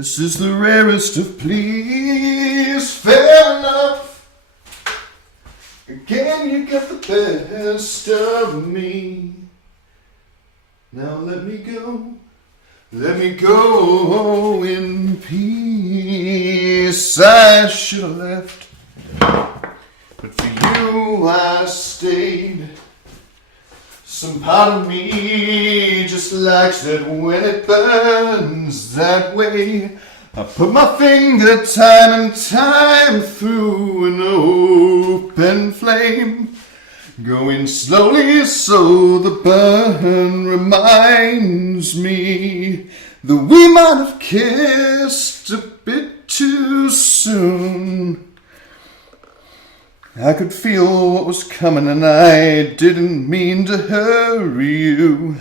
This is the rarest of pleas. Fair enough. Again, you got the best of me. Now let me go. Let me go in peace. I should have left, but for you I stayed. Some part of me just likes it when it burns that way. I put my finger time and time through an open flame, going slowly so the burn reminds me that we might have kissed a bit too soon. I could feel what was coming and I didn't mean to hurry you.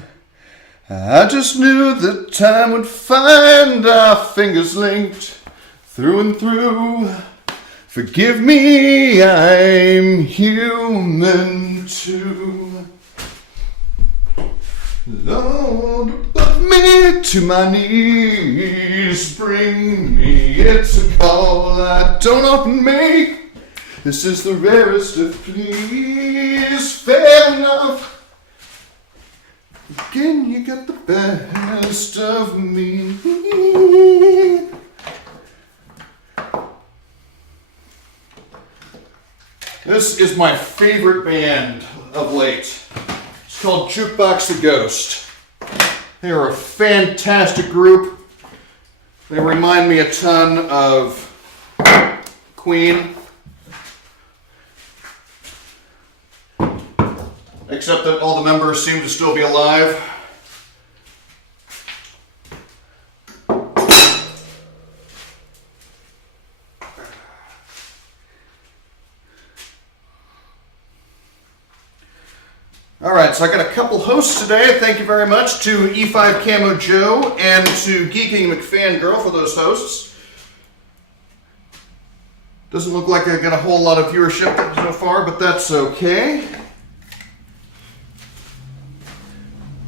I just knew that time would find our fingers linked through and through. Forgive me, I'm human too. Lord, above me to my knees, bring me, it's a call I don't often make. This is the rarest of pleas, fair enough. Again, you got the best of me. This is my favorite band of late. It's called Jukebox the Ghost. They are a fantastic group. They remind me a ton of Queen. Except that all the members seem to still be alive. Alright, so I got a couple hosts today. Thank you very much to E5 Camo Joe and to Geeking McFangirl for those hosts. Doesn't look like I got a whole lot of viewership so far, but that's okay.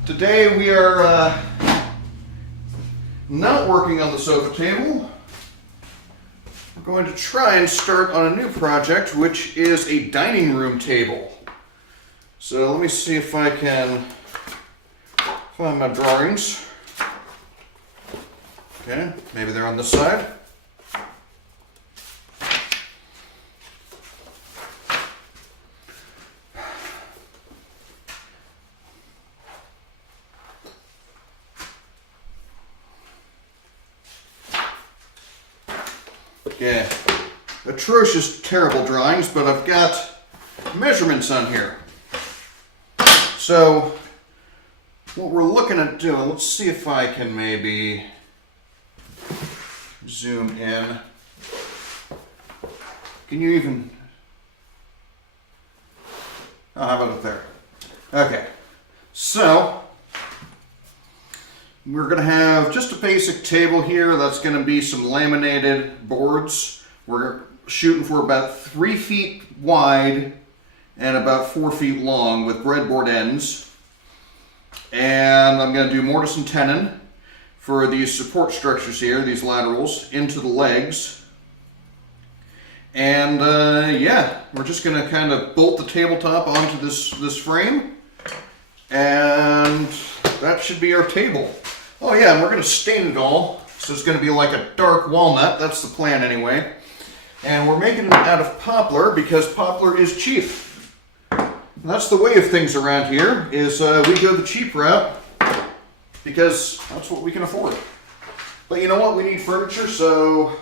Today we are not working on the sofa table. We're going to try and start on a new project, which is a dining room table. So let me see if I can find my drawings. Okay, maybe they're on this side. Yeah, atrocious, terrible drawings, but I've got measurements on here. So, what we're looking at doing, let's see if I can maybe zoom in. Can you even, oh, how about up there? Okay, so, we're going to have just a basic table here. That's going to be some laminated boards. We're shooting for about 3 feet wide and about 4 feet long with breadboard ends. And I'm going to do mortise and tenon for these support structures here, these laterals, into the legs. And yeah, we're just going to kind of bolt the tabletop onto this frame. And that should be our table. Oh yeah, and we're going to stain it all, so it's going to be like a dark walnut. That's the plan anyway. And we're making it out of poplar because poplar is cheap. And that's the way of things around here, is we go the cheap route because that's what we can afford. But you know what? We need furniture, so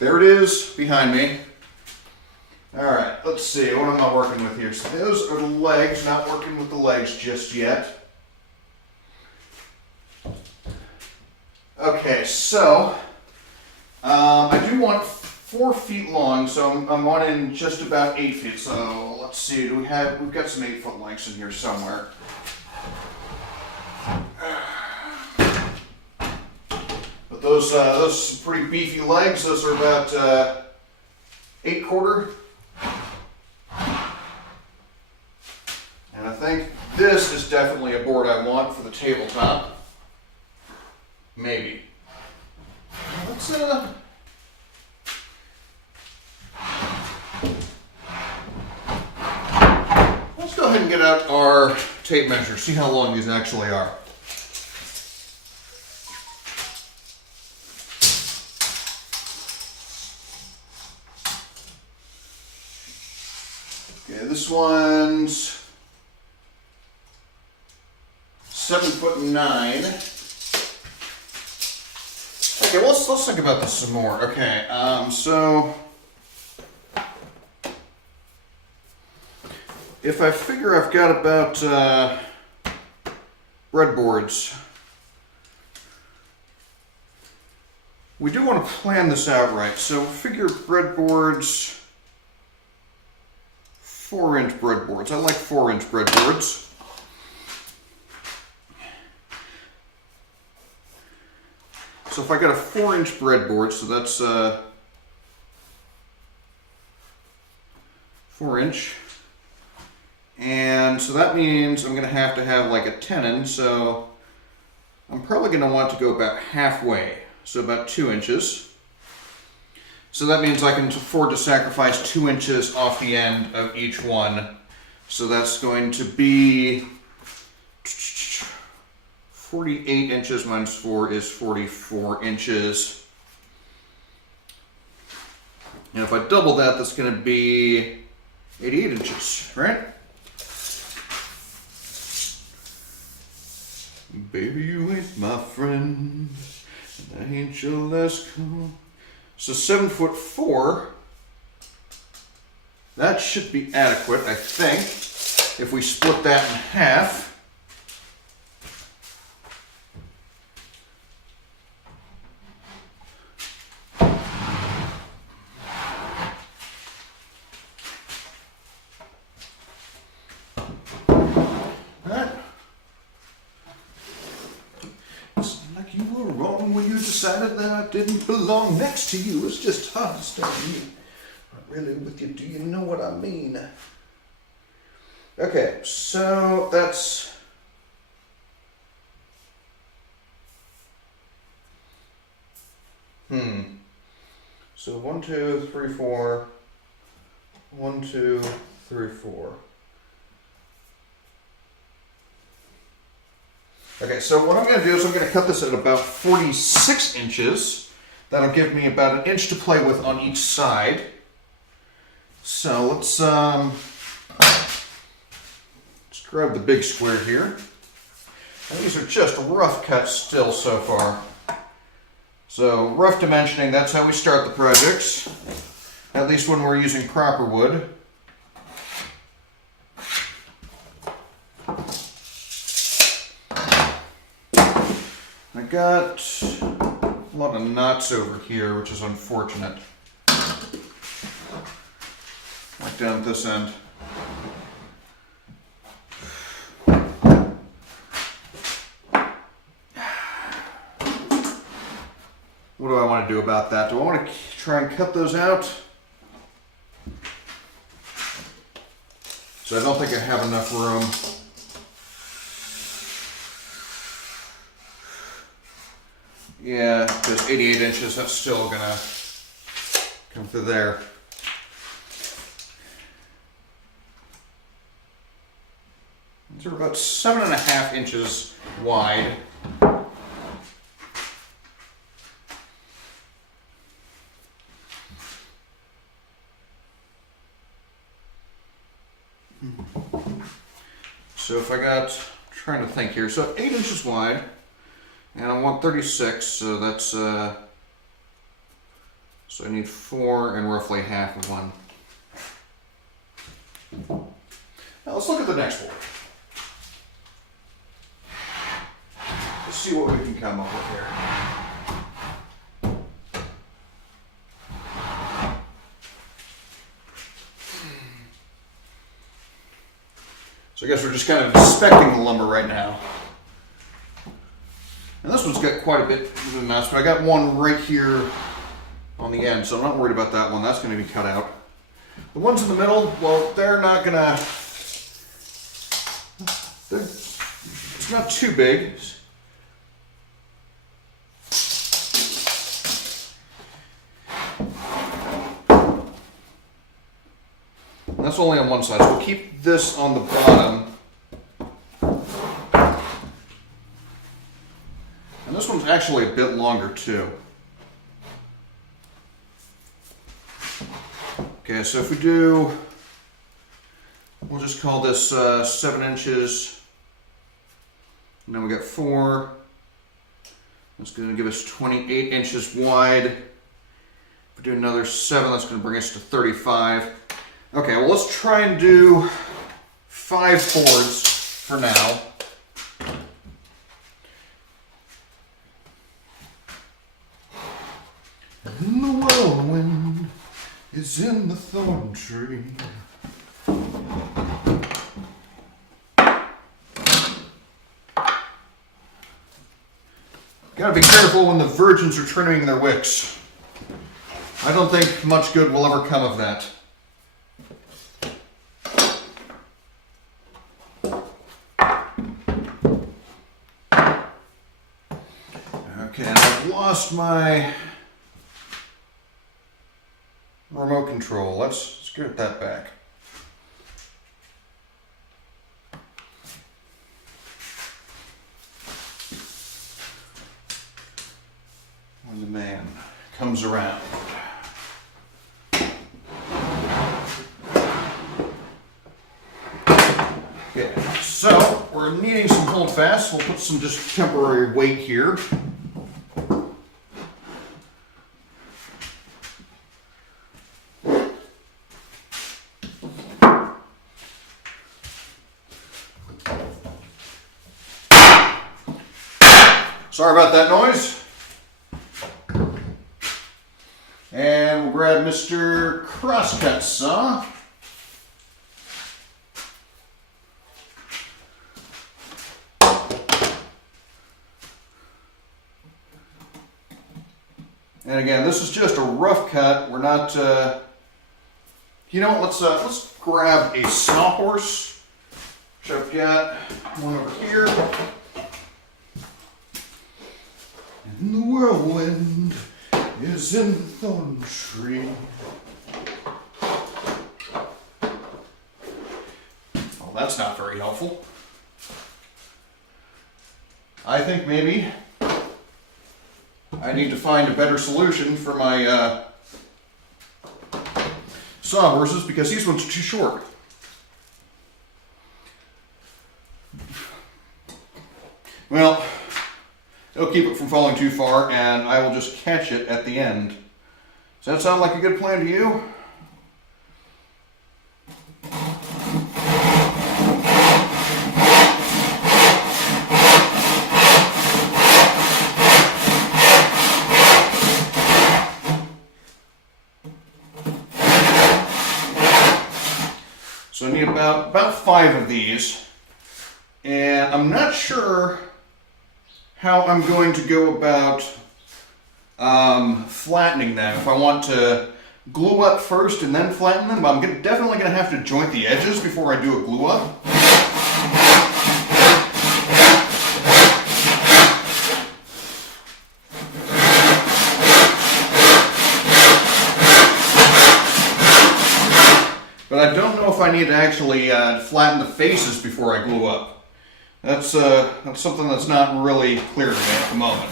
there it is behind me. Alright, let's see, what am I working with here? So those are the legs, not working with the legs just yet. Okay, so I do want 4 feet long, so I'm wanting just about 8 feet. So let's see, we've got some 8-foot lengths in here somewhere. But those pretty beefy legs, those are about 8/4. And I think this is definitely a board I want for the tabletop. Maybe. Let's go ahead and get out our tape measure, see how long these actually are. Okay, this one's 7'9". Okay, let's think about this some more. Okay, so if I figure I've got about breadboards, we do want to plan this out right. So figure breadboards, 4-inch breadboards. I like 4-inch breadboards. So if I got a 4-inch breadboard, so that's 4-inch. And so that means I'm going to have like a tenon, so I'm probably going to want to go about halfway, so about 2 inches. So that means I can afford to sacrifice 2 inches off the end of each one. So that's going to be 48 inches minus 4 is 44 inches. And if I double that, that's going to be 88 inches, right? Baby, you ain't my friend, and I ain't your last call. So 7'4", that should be adequate, I think, if we split that in half. Decided that I didn't belong next to you. It's just hard to stay me. Not really with you. Do you know what I mean? Okay, so that's so 1, 2, 3, 4. 1, 2, 3, 4. Okay, so what I'm going to do is I'm going to cut this at about 46 inches. That'll give me about an inch to play with on each side. So let's grab the big square here. And these are just rough cuts still so far. So rough dimensioning, that's how we start the projects. At least when we're using proper wood. I got a lot of knots over here, which is unfortunate. Like down at this end. What do I want to do about that? Do I want to try and cut those out? So I don't think I have enough room. Yeah, because 88 inches, that's still gonna come through there. These are about 7.5 inches wide. So if I got, trying to think here, so 8 inches wide. And I want 36, so that's, so I need 4 and roughly half of one. Now let's look at the next board. Let's see what we can come up with here. So I guess we're just kind of inspecting the lumber right now. And this one's got quite a bit of a mess, but I got one right here on the end, so I'm not worried about that one. That's going to be cut out. The ones in the middle, well, they're not going to... It's not too big. That's only on one side, so we'll keep this on the bottom. And this one's actually a bit longer too. Okay, so if we do, we'll just call this 7 inches. And then we got 4. That's going to give us 28 inches wide. If we do another 7, that's going to bring us to 35. Okay, well, let's try and do 5 boards for now. And the whirlwind is in the thorn tree. Gotta be careful when the virgins are trimming their wicks. I don't think much good will ever come of that. Okay, and I've lost my remote control. Let's get that back. When the man comes around. Okay, so we're needing some hold fast. We'll put some just temporary weight here. Sorry about that noise. And we'll grab Mr. Crosscut Saw. And again, this is just a rough cut. We're not, you know what, let's grab a sawhorse, which I've got one over here. And the whirlwind is in the thorn tree. Well, that's not very helpful. I think maybe I need to find a better solution for my sawhorses because these ones are too short. Well, it'll keep it from falling too far, and I will just catch it at the end. Does that sound like a good plan to you? So I need about 5 of these, and I'm not sure how I'm going to go about flattening them. If I want to glue up first and then flatten them, but I'm definitely going to have to joint the edges before I do a glue up. But I don't know if I need to actually flatten the faces before I glue up. That's something that's not really clear to me at the moment.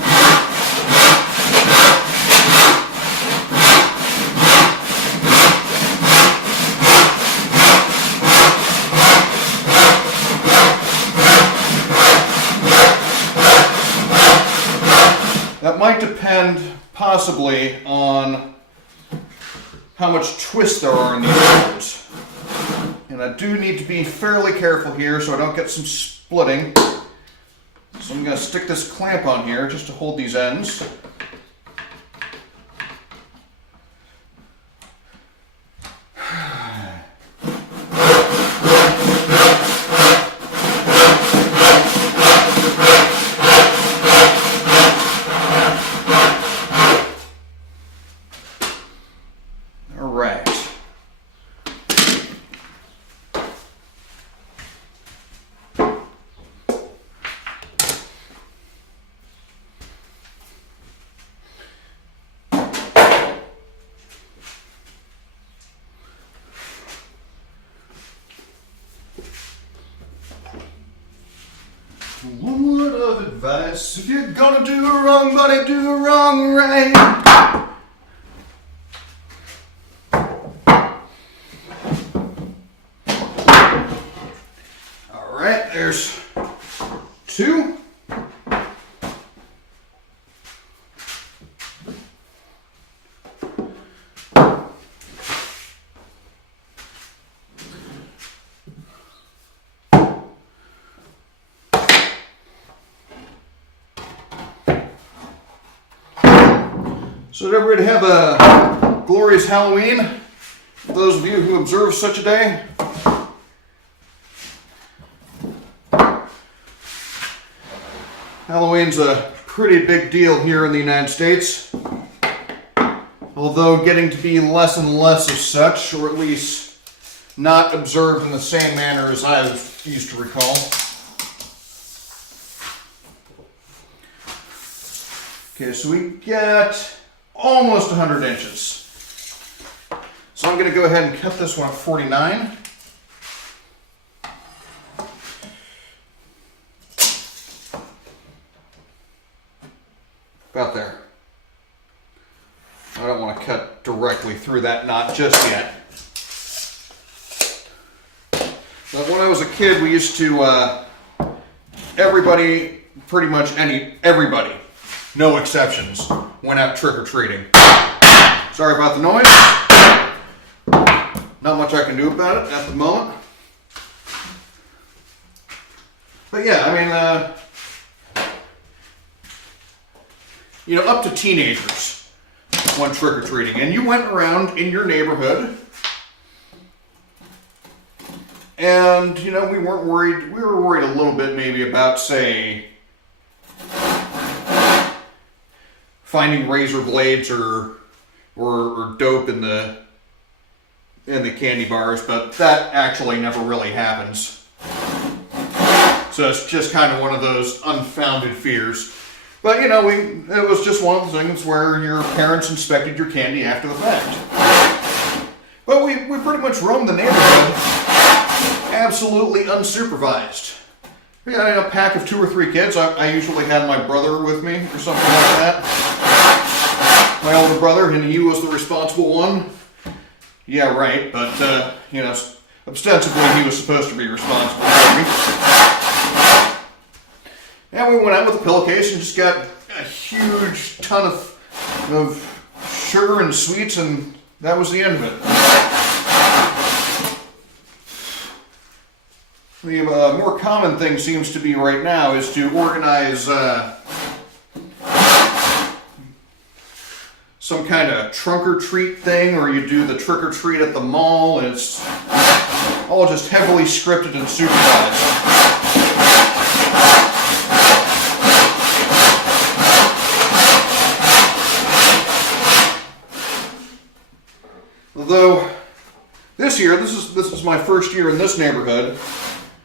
That might depend possibly on how much twist there are in these boards. And I do need to be fairly careful here so I don't get some splitting. So I'm going to stick this clamp on here just to hold these ends. Yes, if you're gonna do wrong, buddy, do wrong right. All right, there's 2. So did everybody have a glorious Halloween? For those of you who observe such a day? Halloween's a pretty big deal here in the United States, although getting to be less and less of such, or at least not observed in the same manner as I used to recall. Okay, so we got almost 100 inches. So I'm going to go ahead and cut this one at 49. About there. I don't want to cut directly through that knot just yet. But when I was a kid, we used to, everybody, pretty much everybody, no exceptions, went out trick-or-treating. Sorry about the noise. Not much I can do about it at the moment. But yeah, I mean, you know, up to teenagers went trick-or-treating. And you went around in your neighborhood, and, you know, we weren't worried. We were worried a little bit maybe about, say, finding razor blades or dope in the candy bars, but that actually never really happens. So it's just kind of one of those unfounded fears. But you know, it was just one of the things where your parents inspected your candy after the fact. But we pretty much roamed the neighborhood absolutely unsupervised. We had a pack of 2 or 3 kids. I usually had my brother with me or something like that. My older brother, and he was the responsible one. Yeah, right, but, you know, ostensibly he was supposed to be responsible for me. And we went out with a pillowcase and just got a huge ton of sugar and sweets, and that was the end of it. The more common thing seems to be right now is to organize some kind of trunk-or-treat thing, or you do the trick-or-treat at the mall, and it's all just heavily scripted and supervised. Although, this year, this is my first year in this neighborhood.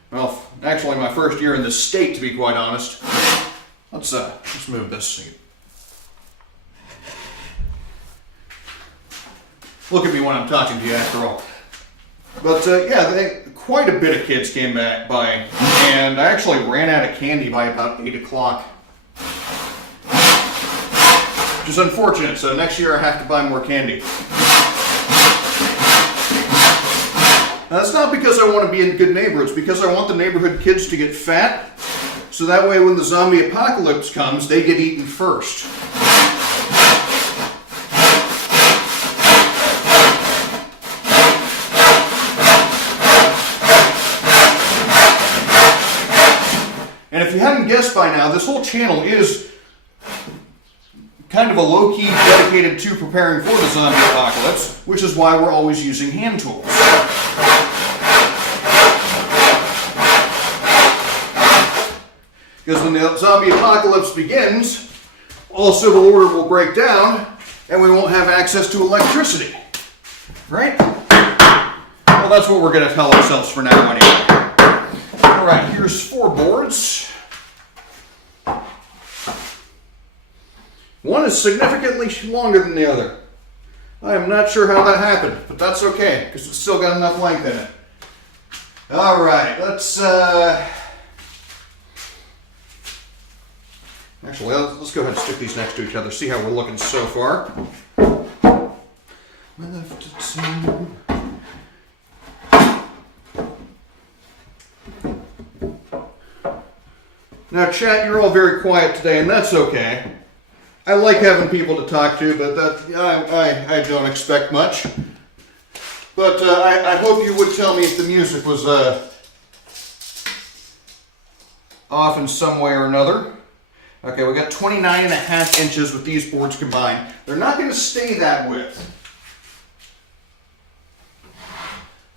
Well, actually my first year in this state, to be quite honest. Let's move this seat. Look at me when I'm talking to you, after all. But yeah, quite a bit of kids came by, and I actually ran out of candy by about 8 o'clock. Which is unfortunate, so next year I have to buy more candy. Now, that's not because I want to be a good neighbor, it's because I want the neighborhood kids to get fat, so that way when the zombie apocalypse comes, they get eaten first. And if you hadn't guessed by now, this whole channel is kind of a low-key dedicated to preparing for the zombie apocalypse, which is why we're always using hand tools. Because when the zombie apocalypse begins, all civil order will break down, and we won't have access to electricity. Right? Well, that's what we're going to tell ourselves for now anyway. Alright, here's 4 boards. One is significantly longer than the other. I am not sure how that happened, but that's okay, because it's still got enough length in it. Alright, let's Actually, let's go ahead and stick these next to each other, see how we're looking so far. Left to two. Now, chat, you're all very quiet today, and that's okay. I like having people to talk to, but I don't expect much. But I hope you would tell me if the music was off in some way or another. Okay, we got 29.5 inches with these boards combined. They're not going to stay that width.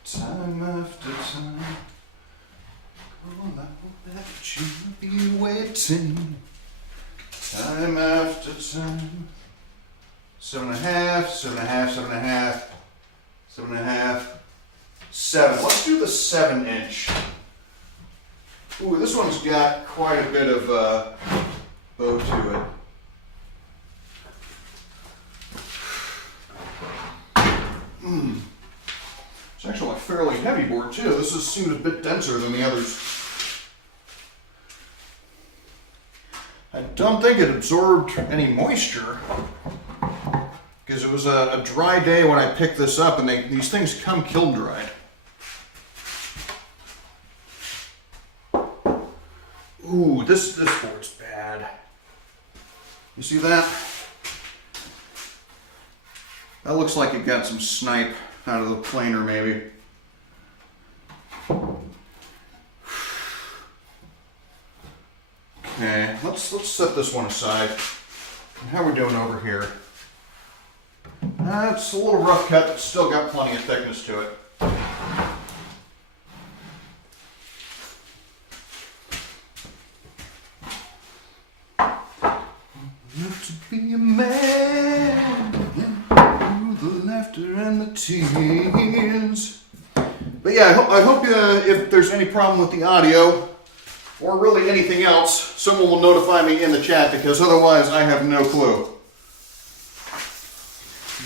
Time after time, all I will let you be waiting. Time after time. 7.5, 7.5, 7.5, 7.5, 7. Let's do the 7-inch. Ooh, this one's got quite a bit of bow to it. It's actually a fairly heavy board too. This seems a bit denser than the others. I don't think it absorbed any moisture because it was a dry day when I picked this up, and these things come kiln dried. Ooh, this board's bad. You see that? That looks like it got some snipe out of the planer, maybe. Okay, let's set this one aside. How are we doing over here? It's a little rough cut, but still got plenty of thickness to it. Love to be a man through the laughter and the tears. But yeah, I hope if there's any problem with the audio, or really anything else, someone will notify me in the chat, because otherwise I have no clue.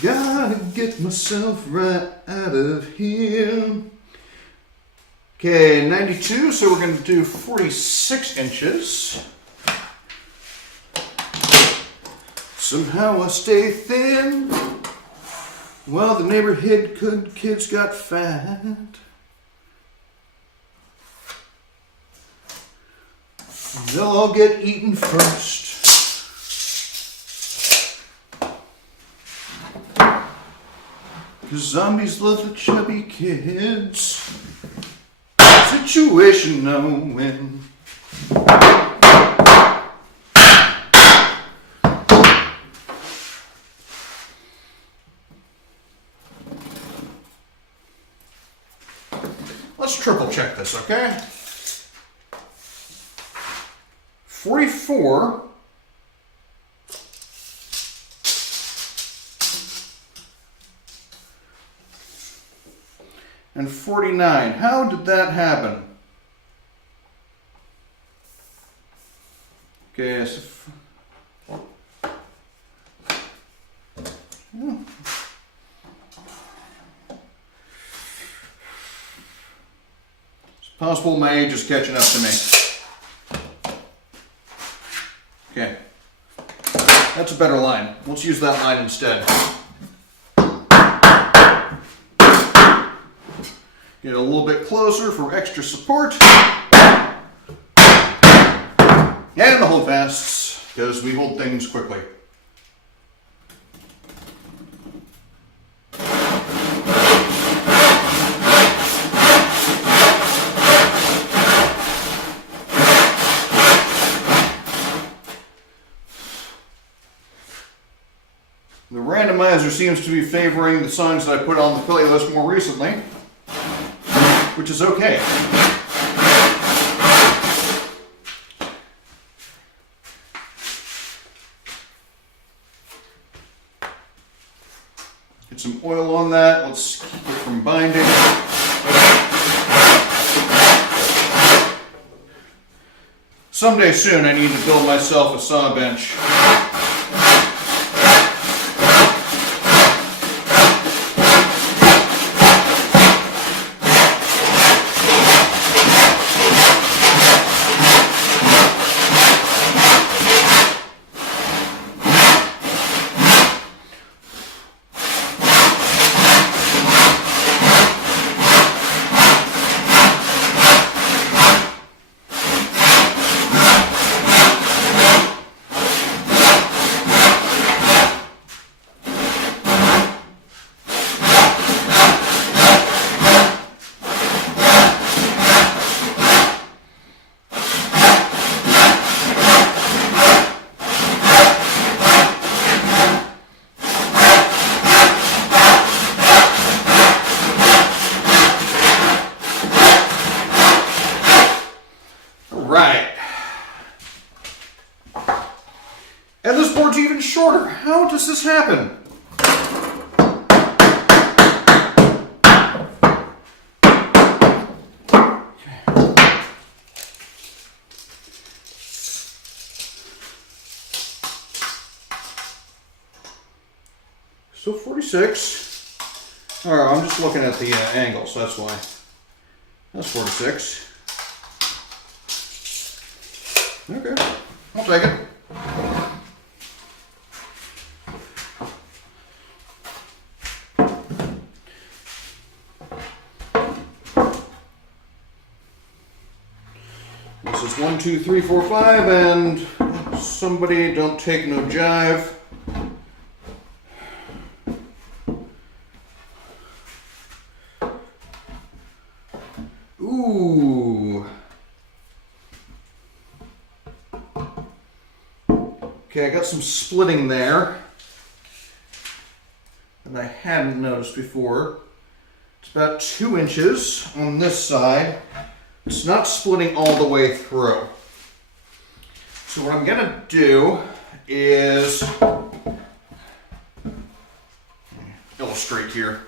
Gotta get myself right out of here. Okay, 92, so we're going to do 46 inches. Somehow I stay thin while the neighborhood kids got fat. They'll all get eaten first. Cause zombies love the chubby kids. Situation knowing. Let's triple check this, okay? 44 and 49. How did that happen? Okay, so it's possible my age is catching up to me. Okay, that's a better line. Let's use that line instead. Get a little bit closer for extra support. And the hold fasts, because we hold things quickly. The randomizer seems to be favoring the songs that I put on the playlist more recently, which is okay. Get some oil on that. Let's keep it from binding. Someday soon I need to build myself a saw bench. breadboard's even shorter. How does this happen? So 46. All right, I'm just looking at the angles, that's why. That's 46. Okay, I'll take it. This is 1, 2, 3, 4, 5, and somebody don't take no jive. Ooh. Okay, I got some splitting there that I hadn't noticed before. It's about 2 inches on this side. It's not splitting all the way through. So what I'm gonna do is illustrate here.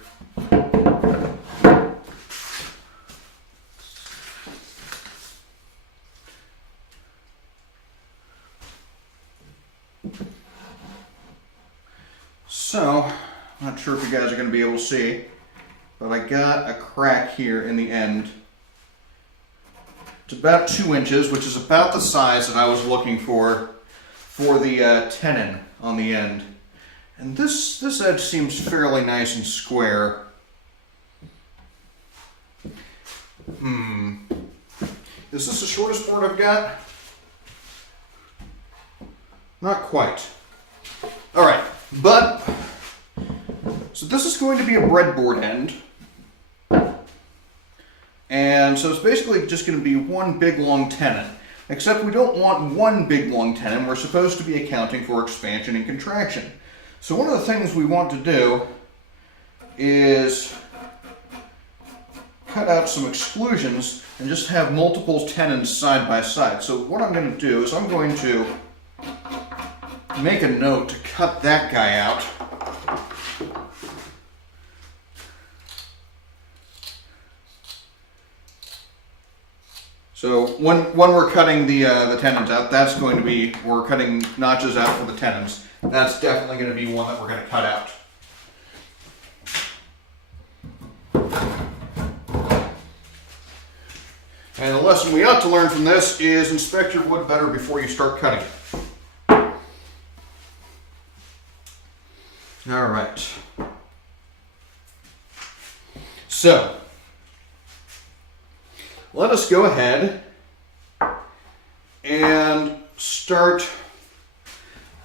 So, I'm not sure if you guys are going to be able to see, but I got a crack here in the end. It's about 2 inches, which is about the size that I was looking for the tenon on the end. And this edge seems fairly nice and square. Is this the shortest board I've got? Not quite. All right, but so this is going to be a breadboard end. And so it's basically just going to be one big long tenon. Except we don't want one big long tenon. We're supposed to be accounting for expansion and contraction. So one of the things we want to do is cut out some exclusions and just have multiple tenons side by side. So what I'm going to do is I'm going to make a note to cut that guy out. So when we're cutting the tenons out, that's going to be, we're cutting notches out for the tenons. That's definitely going to be one that we're going to cut out. And the lesson we ought to learn from this is inspect your wood better before you start cutting it. All right. So, let us go ahead and start.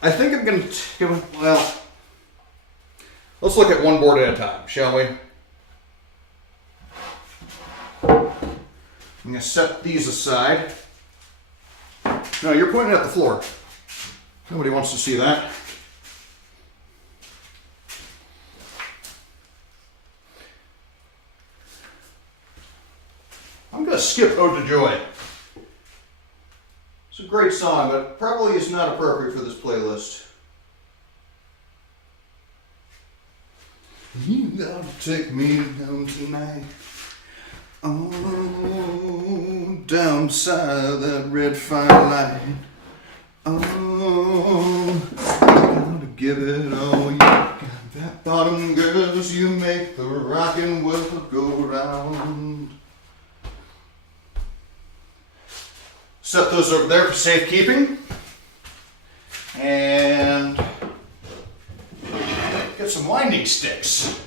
I think I'm going to, well, let's look at one board at a time, shall we? I'm going to set these aside. No, you're pointing at the floor. Nobody wants to see that. I'm going to skip Ode to Joy. It's a great song, but probably is not appropriate for this playlist. You gotta take me down tonight. Oh, down beside that red firelight. Oh, gotta give it all you got. That bottom, girls, you make the rockin' world go round. Set those over there for safekeeping. And get some winding sticks.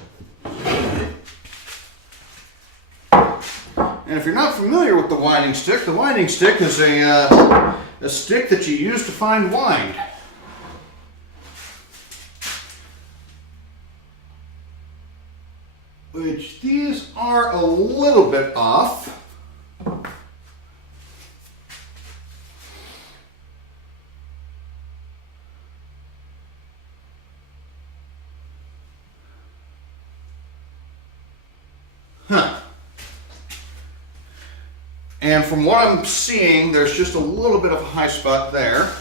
And if you're not familiar with the winding stick is a stick that you use to find wind. Which these are a little bit off. And from what I'm seeing, there's just a little bit of a high spot there.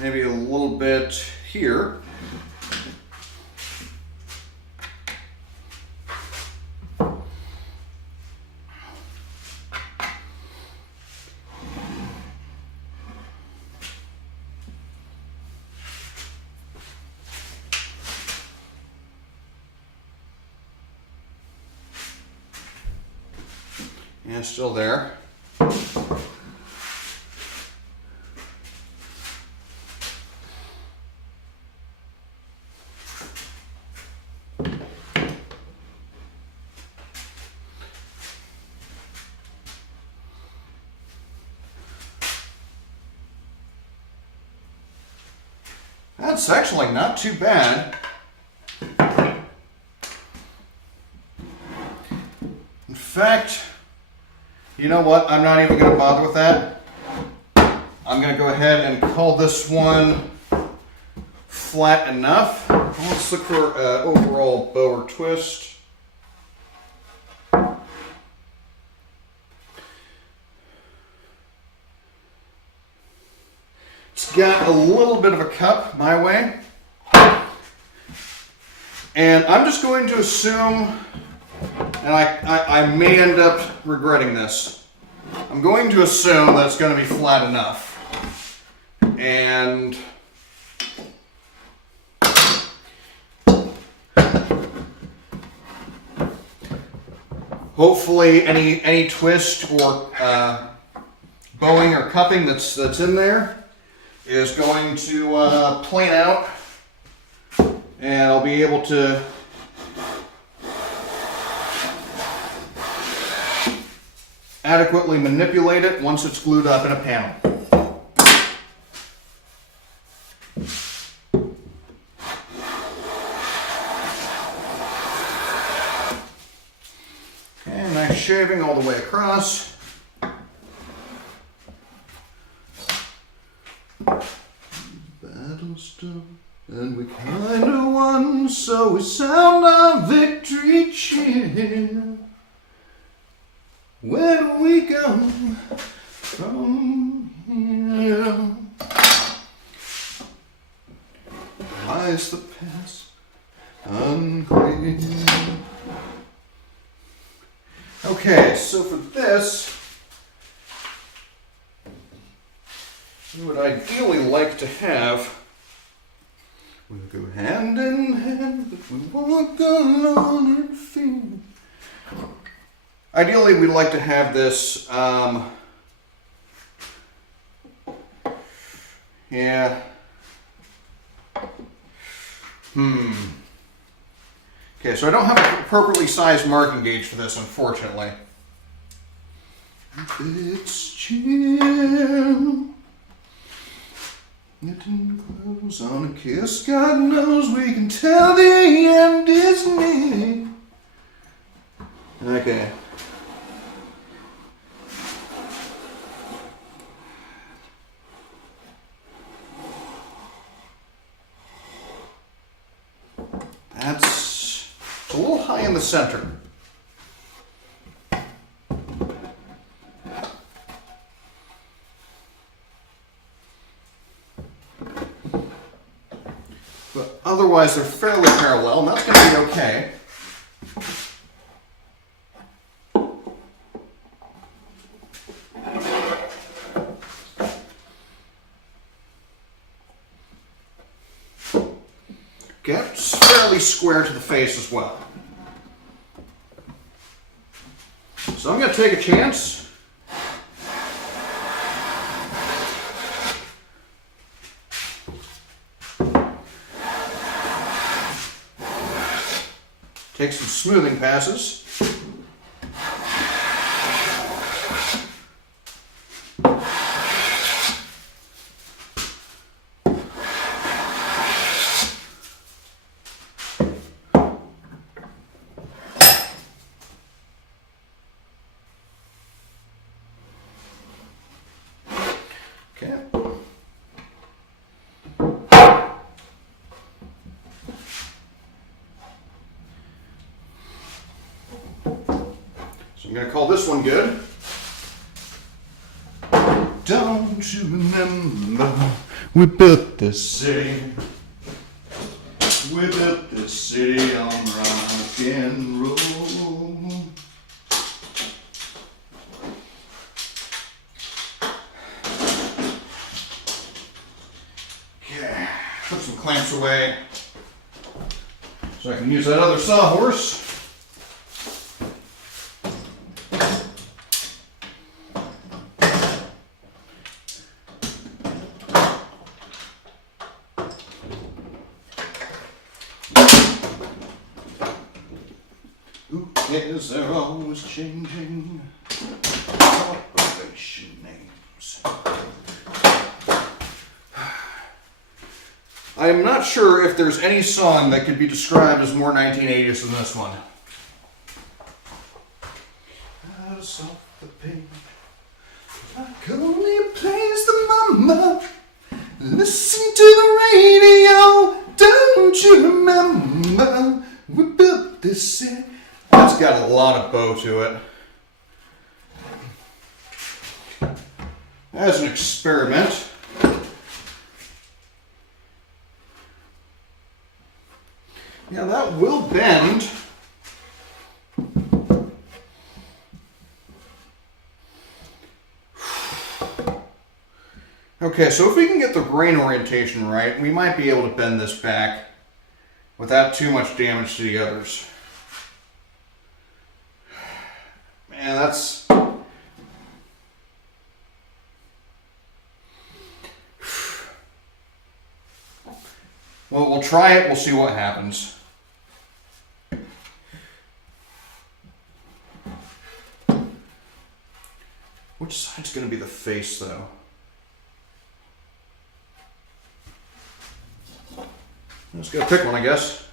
maybe a little bit here. Yeah, still there. That's actually not too bad. In fact, you know what? I'm not even going to bother with that. I'm going to go ahead and call this one flat enough. Let's look for overall bow or twist. It's got a little bit of a cup my way. And I'm just going to assume, and I may end up regretting this, I'm going to assume that it's going to be flat enough. And hopefully any twist or bowing or cupping that's in there is going to plane out, and I'll be able to adequately manipulate it once it's glued up in a panel. And nice shaving all the way across. Battlestone, and we kinda won, so we sound our victory cheer. Where do we go from here? Why is the past unclear? Okay, so for this, we would ideally like to have, we'll go hand in hand, but we walk alone in fear. Ideally, we'd like to have this, yeah. Okay, so I don't have an appropriately sized marking gauge for this, unfortunately. It's chill. Getting close on a kiss, God knows we can tell the end is near. Okay. That's a little high in the center. But otherwise they're fairly parallel, and that's going to be okay. Gets fairly square to the face as well. So I'm going to take a chance. Take some smoothing passes. Okay. So I'm going to call this one good. Don't you remember We built this city. We built this city on rock and roll. Okay, put some clamps away so I can use that other sawhorse. Yes, they're always changing corporation names. I am not sure if there's any song that could be described as more 1980s than this one. Out of soft the pain, like only a place the mama. Listen to the radio, don't you remember? We built this city. That's got a lot of bow to it. As an experiment, yeah, that will bend. Okay, so if we can get the grain orientation right, we might be able to bend this back without too much damage to the others. Man, that's... Well, we'll try it, we'll see what happens. Which side's going to be the face, though? Just gotta pick one, I guess.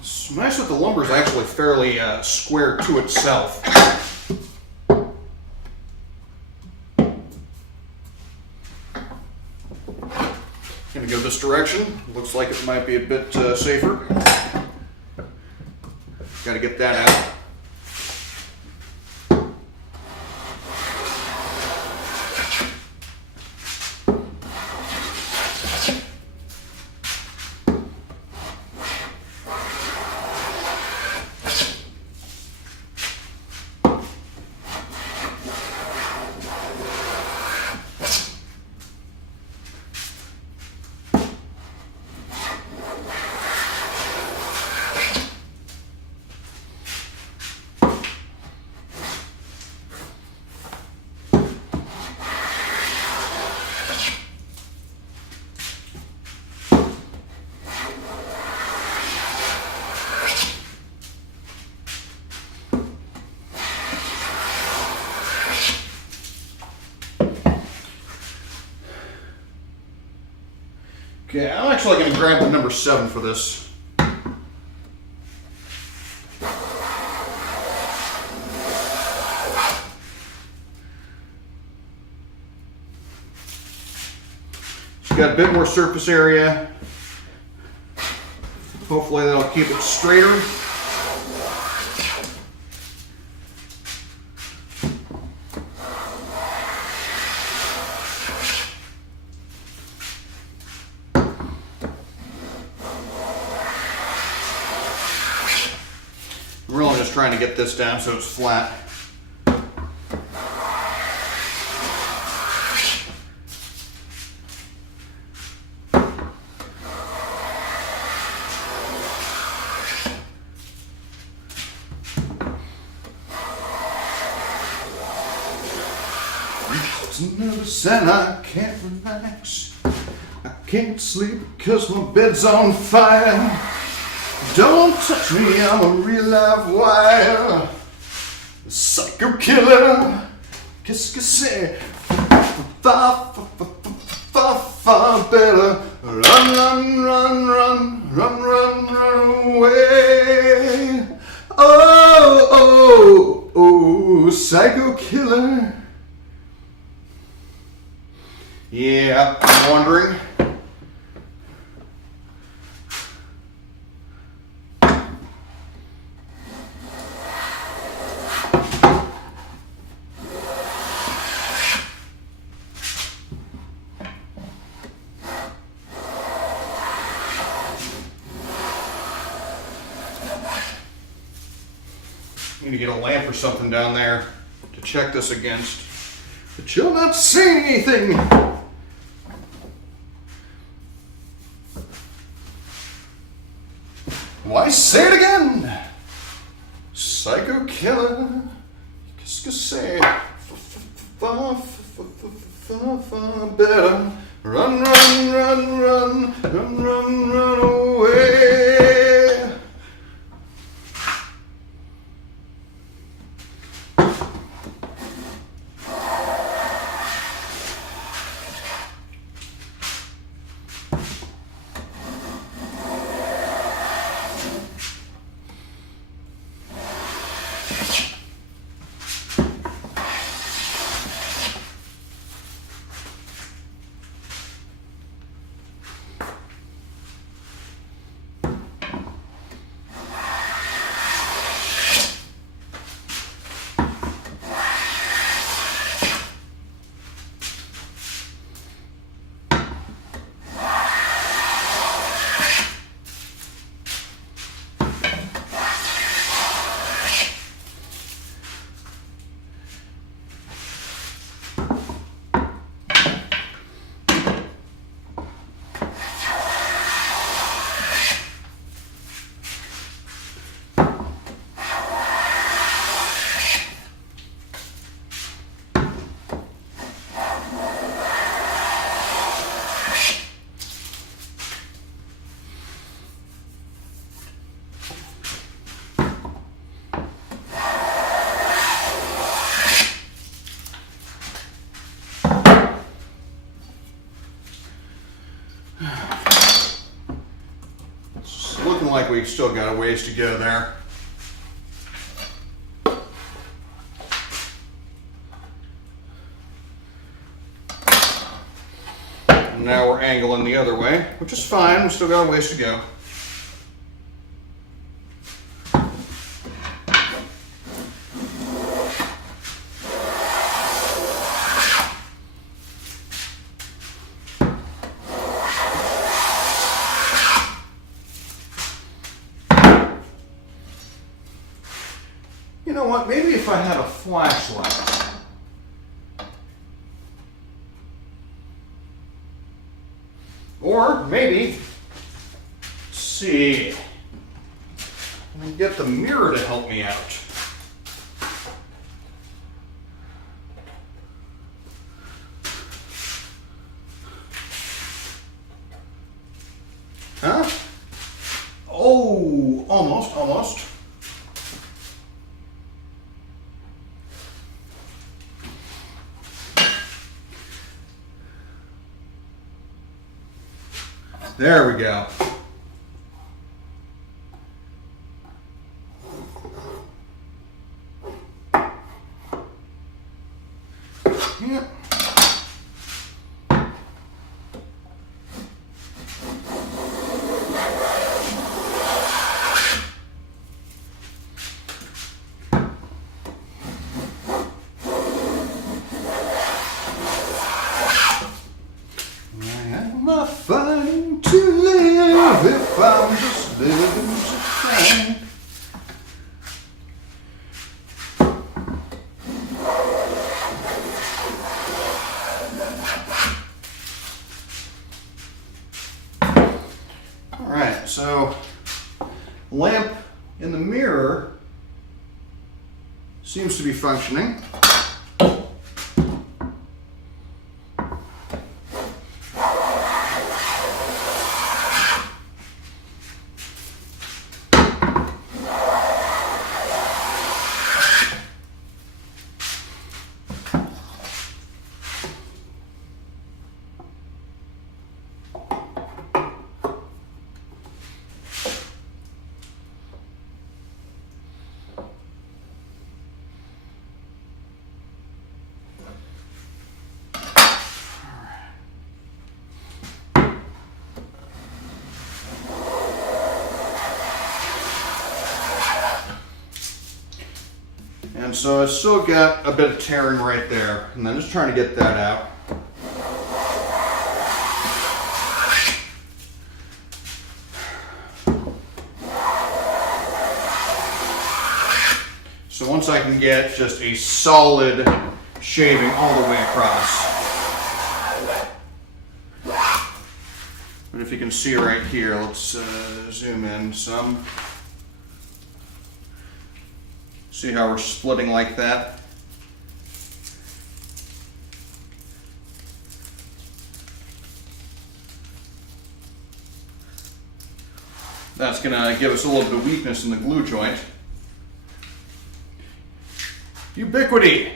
It's nice that the lumber is actually fairly square to itself. Gonna go this direction. Looks like it might be a bit safer. Gotta get that out. Okay, I'm actually going to grab the number 7 for this. It's got a bit more surface area. Hopefully that'll keep it straighter. I'm really just trying to get this down so it's flat. Nervous and I can't relax. I can't sleep because my bed's on fire. Don't touch me, I'm a real live wire. Psycho killer. Qu'est-ce que c'est? Far, far, far better. Run, run, run, run, run, run, run away. Oh, oh, oh, psycho killer. Yeah, I'm wondering. me get a lamp or something down there to check this against. But you'll not say anything. Why say it again? Psycho killer. Qu'est-ce que c'est? Far better. Run, run, run, run, run, run, run away. It's looking like we still got a ways to go there. And now we're angling the other way, which is fine. We still got a ways to go. You know what, maybe if I had a flashlight. Or maybe, let's see, let me get the mirror to help me out. Huh? Oh, almost. There we go. Yeah. I'm fine to live if I'm just living to try. All right, so lamp in the mirror seems to be functioning. And so I still got a bit of tearing right there, and I'm just trying to get that out. So once I can get just a solid shaving all the way across. But if you can see right here, let's zoom in some. See how we're splitting like that? That's going to give us a little bit of weakness in the glue joint. Ubiquity!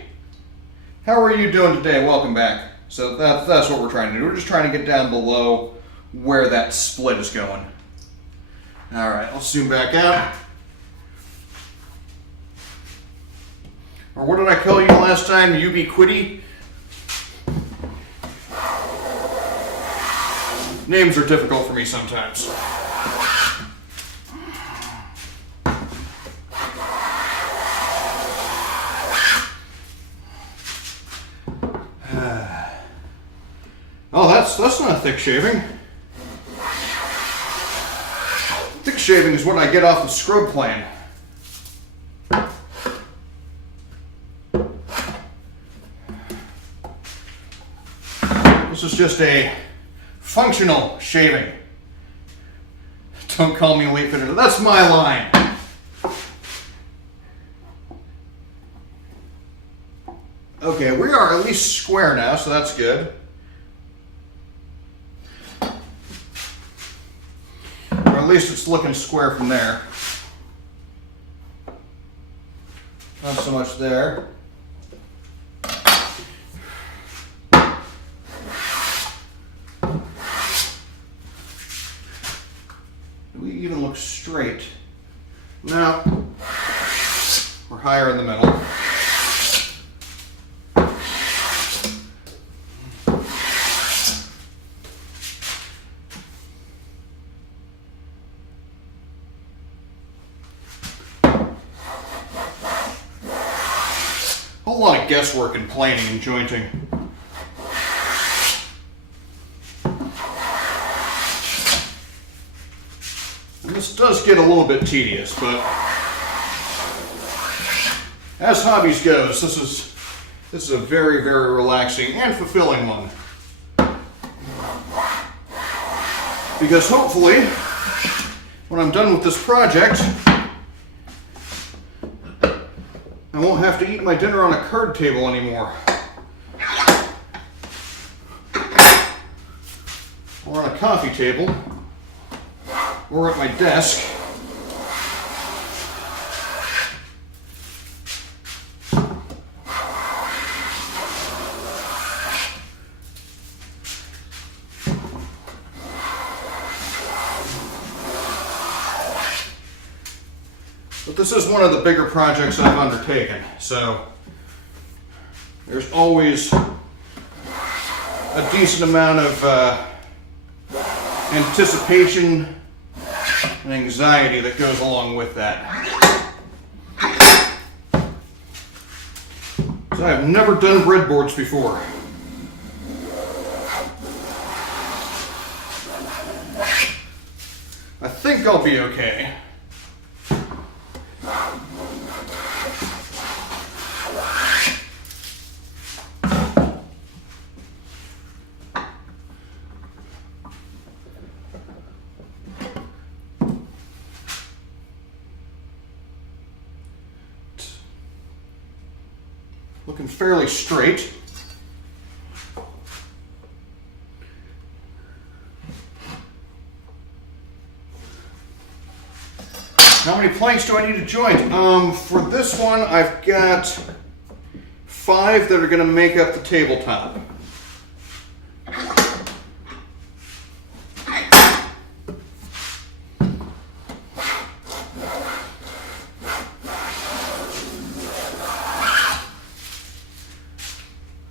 How are you doing today? Welcome back. So that's what we're trying to do. We're just trying to get down below where that split is going. Alright, I'll zoom back out. Or what did I call you last time? Ubiquity? Names are difficult for me sometimes. Oh, that's not thick shaving. Thick shaving is what I get off the scrub plane. This is just a functional shaving. Don't call me a late fitter. That's my line. Okay, we are at least square now, so that's good. Or at least it's looking square from there. Not so much there. We even look straight. Now, we're higher in the middle. A lot of guesswork in planing and jointing. And this does get a little bit tedious, but as hobbies goes, this is a very, very relaxing and fulfilling one. Because hopefully, when I'm done with this project, I won't have to eat my dinner on a card table anymore. Or on a coffee table. Or at my desk. But this is one of the bigger projects I've undertaken, so there's always a decent amount of anticipation and anxiety that goes along with that. So I've never done breadboards before. I think I'll be okay. Looking fairly straight. How many planks do I need to joint? For this one, I've got 5 that are going to make up the tabletop.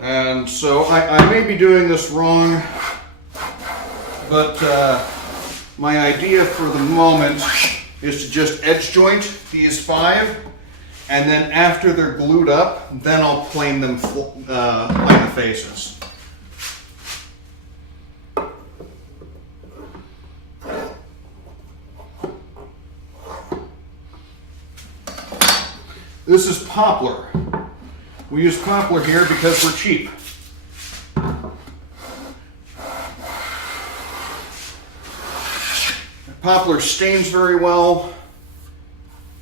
And so I may be doing this wrong, but my idea for the moment is to just edge joint these 5, and then after they're glued up, then I'll plane them like the faces. This is poplar. We use poplar here because we're cheap. Poplar stains very well,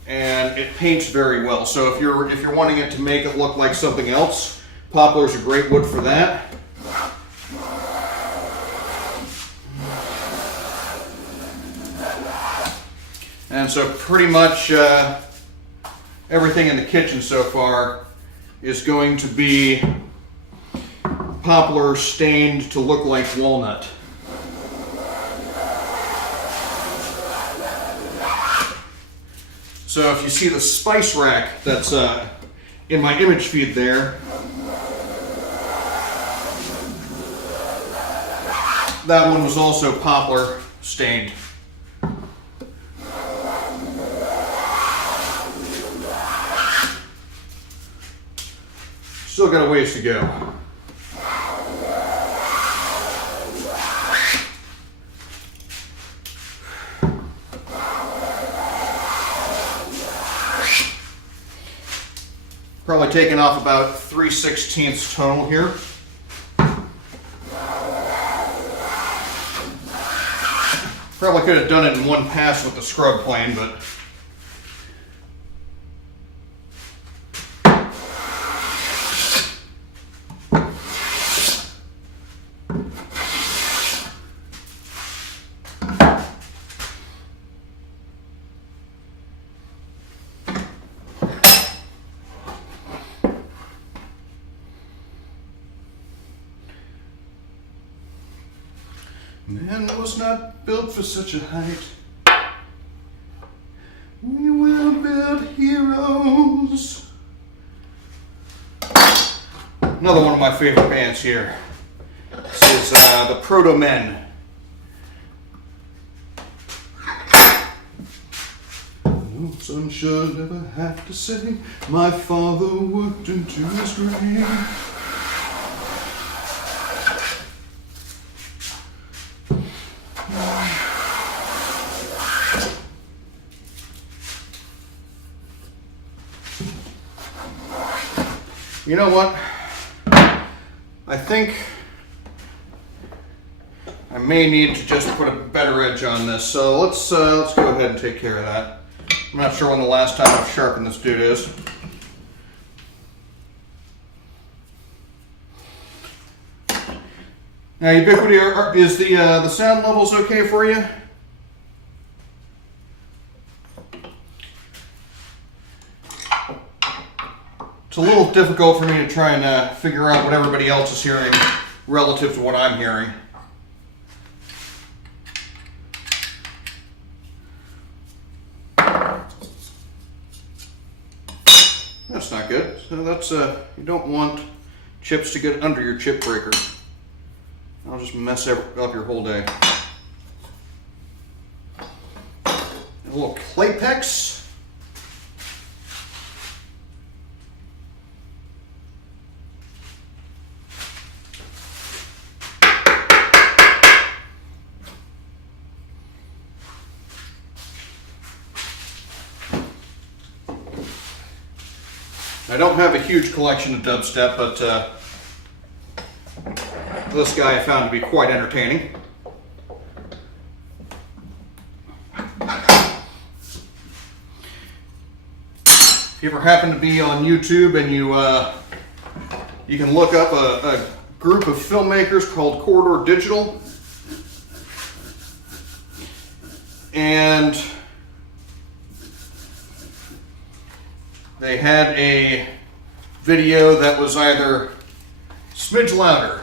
and it paints very well. So if you're wanting it to make it look like something else, poplar is a great wood for that. And so pretty much everything in the kitchen so far is going to be poplar stained to look like walnut. So if you see the spice rack that's in my image feed there, that one was also poplar stained. Still got a ways to go. Probably taking off about 3/16 tonal here. Probably could have done it in one pass with the scrub plane, but man was not built for such a height. We will build heroes. Another one of my favorite bands here. This is the Proto Men. No son should ever have to say, my father worked into his grave. You know what? I think I may need to just put a better edge on this. So let's go ahead and take care of that. I'm not sure when the last time I've sharpened this dude is. Now, Ubiquity, is the sound levels okay for you? It's a little difficult for me to try and figure out what everybody else is hearing relative to what I'm hearing. That's not good. So that's you don't want chips to get under your chip breaker. I'll just mess up your whole day. A little Claypex. I don't have a huge collection of dubstep, but this guy I found to be quite entertaining. If you ever happen to be on YouTube and you can look up a group of filmmakers called Corridor Digital, and they had a video that was either smidge louder,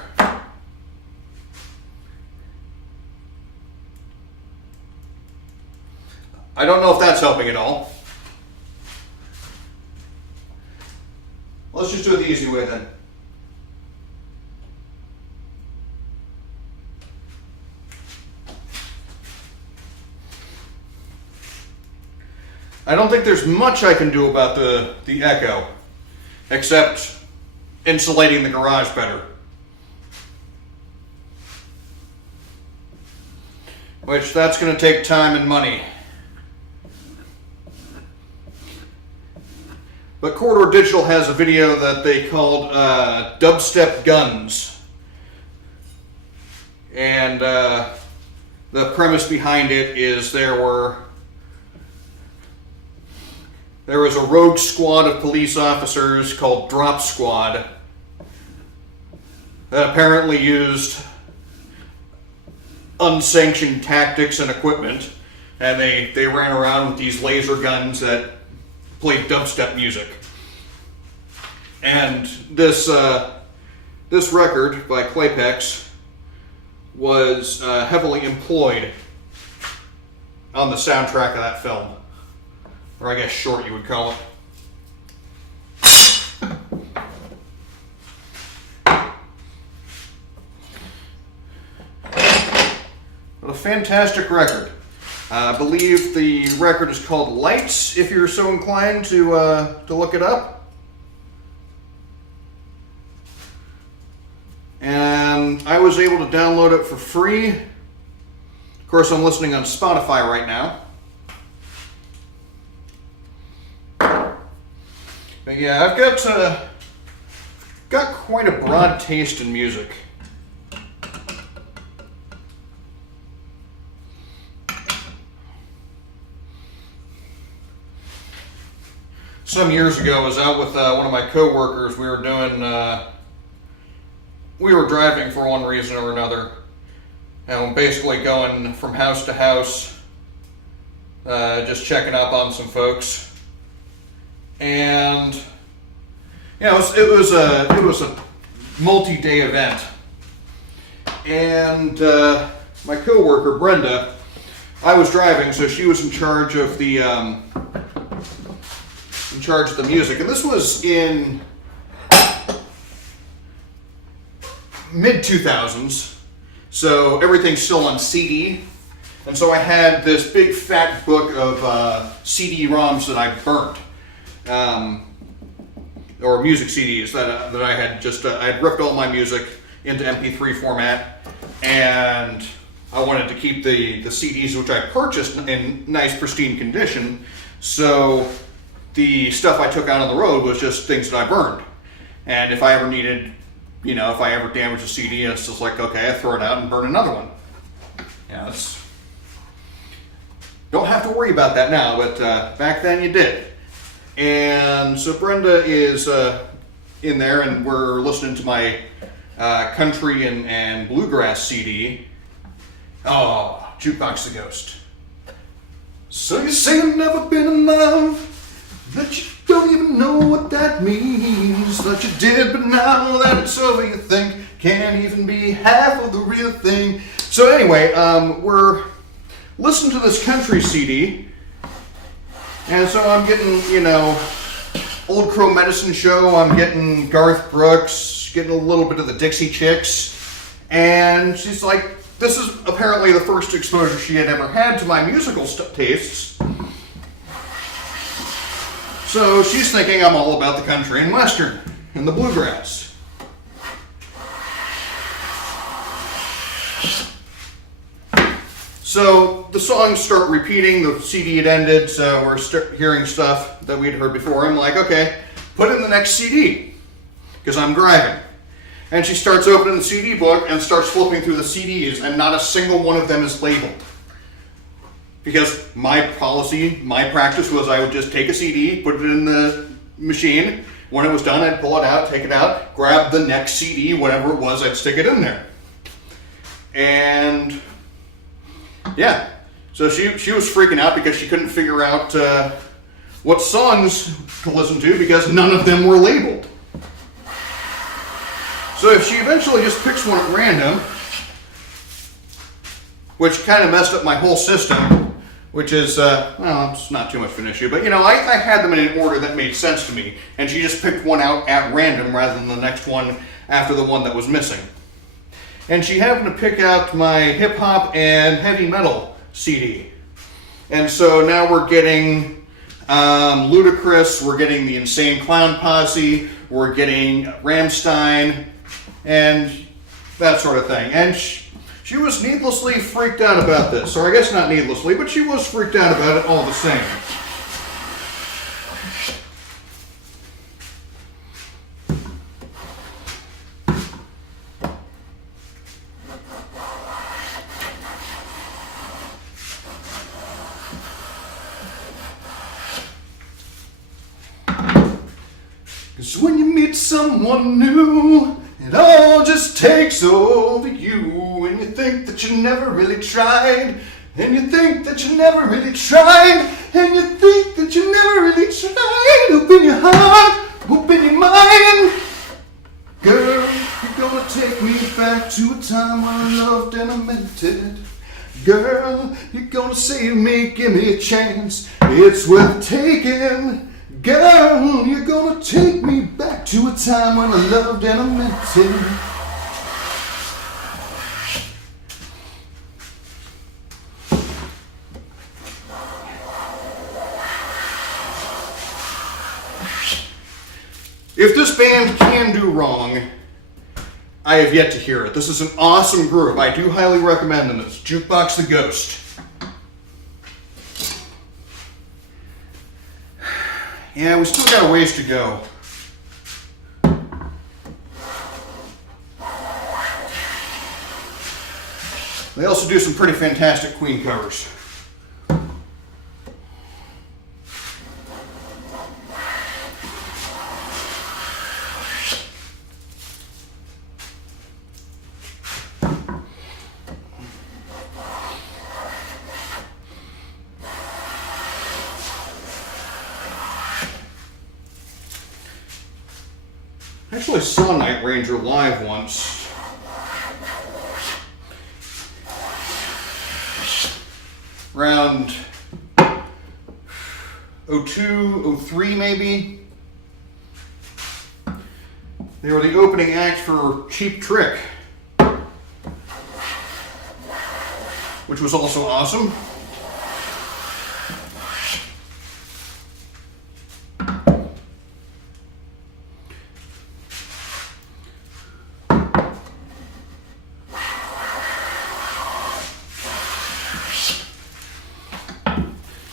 I don't know if that's helping at all. Let's just do it the easy way then. I don't think there's much I can do about the echo, except insulating the garage better. Which, that's going to take time and money. But Corridor Digital has a video that they called Dubstep Guns. And the premise behind it is there was a rogue squad of police officers called Drop Squad that apparently used unsanctioned tactics and equipment, and they ran around with these laser guns that played dubstep music. And this record by Claypex was heavily employed on the soundtrack of that film, or I guess short you would call it. What a fantastic record. I believe the record is called Lights, if you're so inclined to look it up. And I was able to download it for free. Of course, I'm listening on Spotify right now. But yeah, I've got quite a broad taste in music. Some years ago, I was out with one of my co-workers. We were driving for one reason or another, and basically going from house to house, just checking up on some folks. And you know, it was a multi-day event. And my co-worker Brenda, I was driving, so she was in charge of the music, and this was in mid-2000s, so everything's still on CD, and so I had this big fat book of CD-ROMs that I burnt, or music CDs that I had just, I had ripped all my music into MP3 format, and I wanted to keep the CDs which I purchased in nice pristine condition, so the stuff I took out on the road was just things that I burned. And if I ever needed, you know, if I ever damaged a CD, it's just like, okay, I throw it out and burn another one. Yeah, don't have to worry about that now, but back then you did. And so Brenda is in there, and we're listening to my country and bluegrass CD. Oh, Jukebox the Ghost. So you say you've never been in love, that you don't even know what that means. That you did, but now that it's over, you think can't even be half of the real thing. So anyway, we're listening to this country CD, and so I'm getting, you know, Old Crow Medicine Show, I'm getting Garth Brooks, getting a little bit of the Dixie Chicks, and she's like, this is apparently the first exposure she had ever had to my musical tastes. So she's thinking I'm all about the country and western and the bluegrass. So the songs start repeating, the CD had ended, so we're hearing stuff that we'd heard before. I'm like, okay, put in the next CD, because I'm driving. And she starts opening the CD book and starts flipping through the CDs, and not a single one of them is labeled. Because my policy, my practice was I would just take a CD, put it in the machine. When it was done, I'd pull it out, take it out, grab the next CD, whatever it was, I'd stick it in there. And yeah, so she was freaking out because she couldn't figure out what songs to listen to because none of them were labeled. So if she eventually just picks one at random, which kind of messed up my whole system, which is, well, it's not too much of an issue, but you know, I had them in an order that made sense to me, and she just picked one out at random rather than the next one after the one that was missing. And she happened to pick out my hip hop and heavy metal CD. And so now we're getting Ludacris, we're getting the Insane Clown Posse, we're getting Rammstein, and that sort of thing. And she was needlessly freaked out about this. Or I guess not needlessly, but she was freaked out about it all the same. is when you meet someone new. It all just takes over you, and you think that you never really tried, and you think that you never really tried, and you think that you never really tried. Open your heart, open your mind. Girl, you're gonna take me back to a time when I loved and I meant it. Girl, you're gonna save me, give me a chance. It's worth taking. Girl, you're gonna take me back to a time when I loved and I meant it. If this band can do wrong, I have yet to hear it. This is an awesome group. I do highly recommend them. It's Jukebox the Ghost. Yeah, we still got a ways to go. They also do some pretty fantastic Queen covers. I actually saw Night Ranger live once. Around 02, 03 maybe. They were the opening act for Cheap Trick, which was also awesome.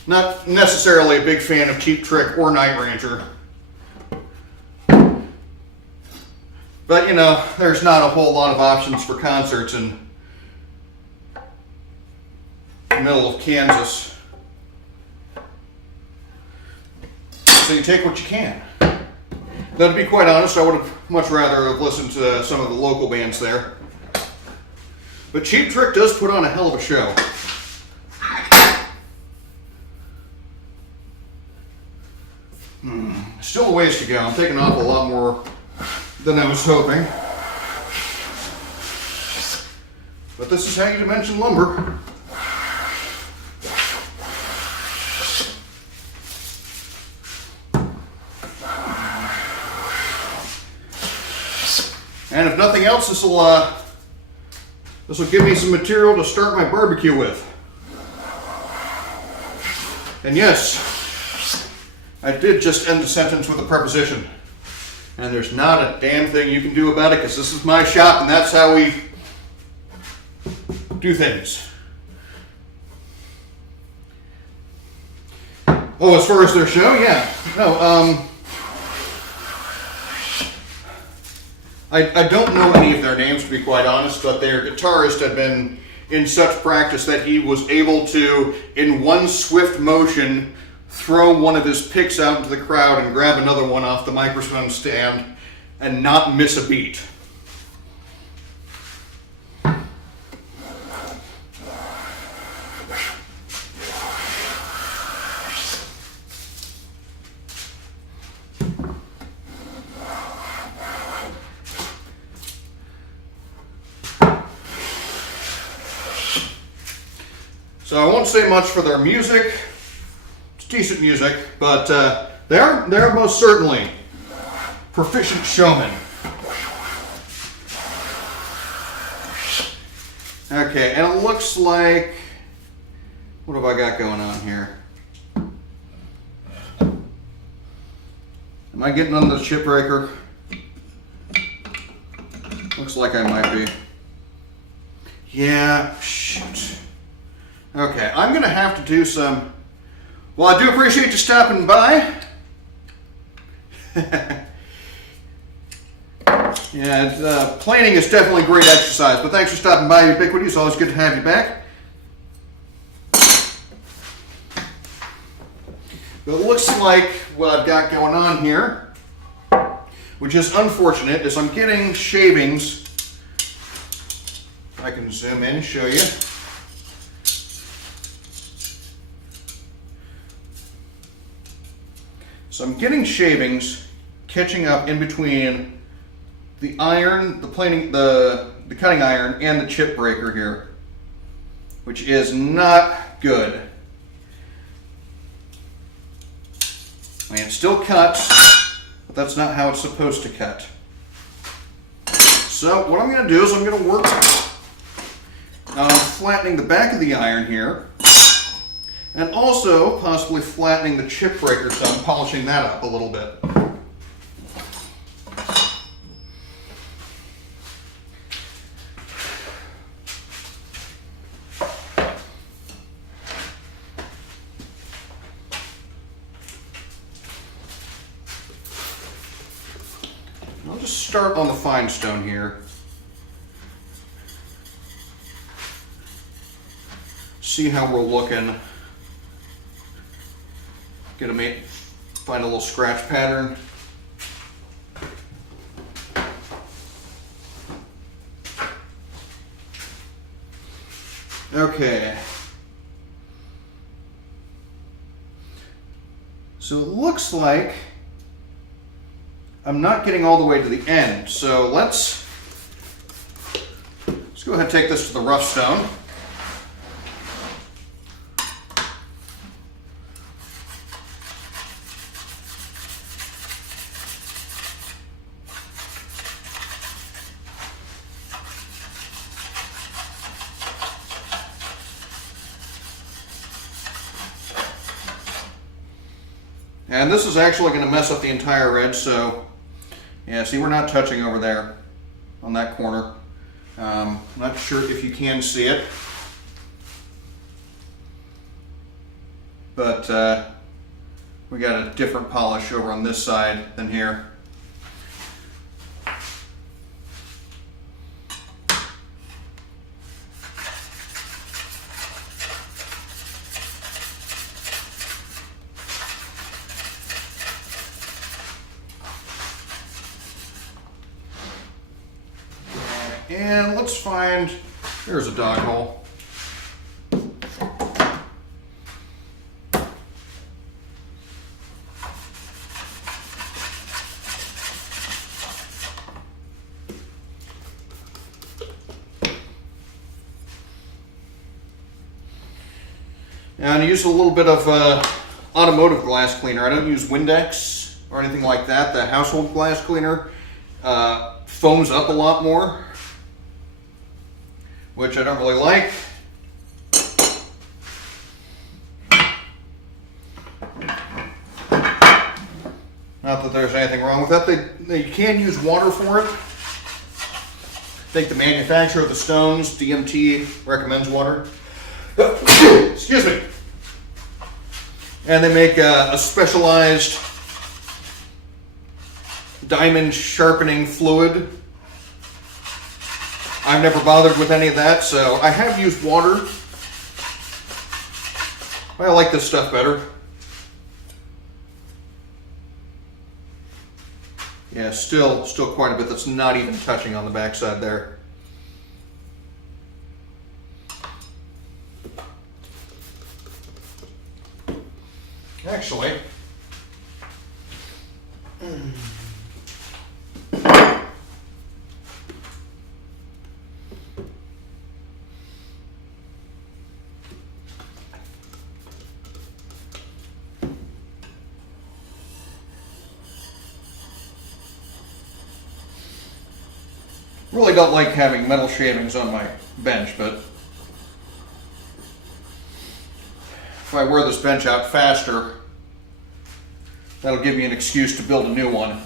Not necessarily a big fan of Cheap Trick or Night Ranger. But, you know, there's not a whole lot of options for concerts in the middle of Kansas. So you take what you can. Though, to be quite honest, I would have much rather have listened to some of the local bands there. But Cheap Trick does put on a hell of a show. Still a ways to go. I'm taking off a lot more than I was hoping. But this is how you dimension lumber. And if nothing else, this will give me some material to start my barbecue with. And yes, I did just end the sentence with a preposition. And there's not a damn thing you can do about it, because this is my shop and that's how we do things. Oh, as far as their show, yeah. No, I don't know any of their names, to be quite honest, but their guitarist had been in such practice that he was able to, in one swift motion, throw one of his picks out into the crowd and grab another one off the microphone stand and not miss a beat. So I won't say much for their music. Decent music, but they're most certainly proficient showmen. Okay, and it looks like, what have I got going on here? Am I getting on the chip breaker? Looks like I might be. Yeah, shoot. Okay, I'm gonna have to do some. Well, I do appreciate you stopping by. Yeah, planing is definitely great exercise, but thanks for stopping by, Ubiquity. It's always good to have you back. But it looks like what I've got going on here which is unfortunate, is I'm getting shavings. I can zoom in and show you. So I'm getting shavings catching up in between the iron, the cutting iron, and the chip breaker here, which is not good. I mean, it still cuts, but that's not how it's supposed to cut. So what I'm going to do is I'm going to work on flattening the back of the iron here, and also possibly flattening the chip breaker, so I'm polishing that up a little bit. I'll just start on the fine stone here. See how we're looking. Find a little scratch pattern. Okay. So it looks like I'm not getting all the way to the end. So let's go ahead and take this to the rough stone. And this is actually going to mess up the entire edge, so yeah, see, we're not touching over there on that corner. I'm not sure if you can see it, but we got a different polish over on this side than here. And let's find, here's a dog hole. And I use a little bit of automotive glass cleaner. I don't use Windex or anything like that. The household glass cleaner foams up a lot more, which I don't really like. Not that there's anything wrong with that. You can use water for it. I think the manufacturer of the stones, DMT, recommends water. Excuse me. And they make a specialized diamond sharpening fluid. I've never bothered with any of that, so I have used water. I like this stuff better. Yeah, still quite a bit that's not even touching on the backside there. Actually, really don't like having metal shavings on my bench, but if I wear this bench out faster, that'll give me an excuse to build a new one.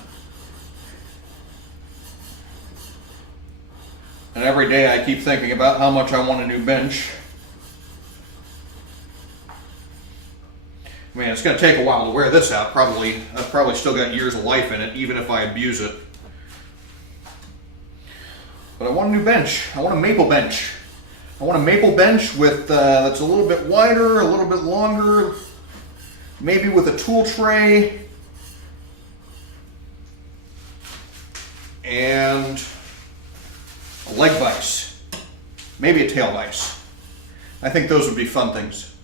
And every day I keep thinking about how much I want a new bench. I mean, it's going to take a while to wear this out. I've probably still got years of life in it, even if I abuse it. But I want a new bench. I want a maple bench. I want a maple bench with that's a little bit wider, a little bit longer, maybe with a tool tray. and a leg vise, maybe a tail vise. I think those would be fun things.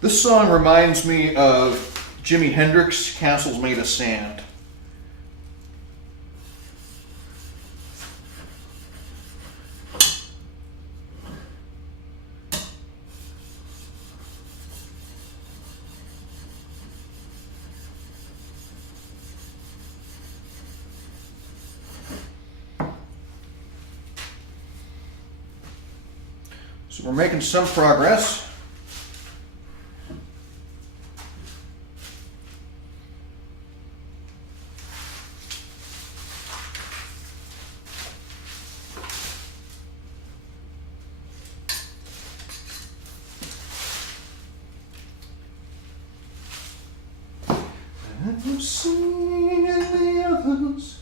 This song reminds me of Jimi Hendrix, Castles Made of Sand. So we're making some progress. I've seen in the others,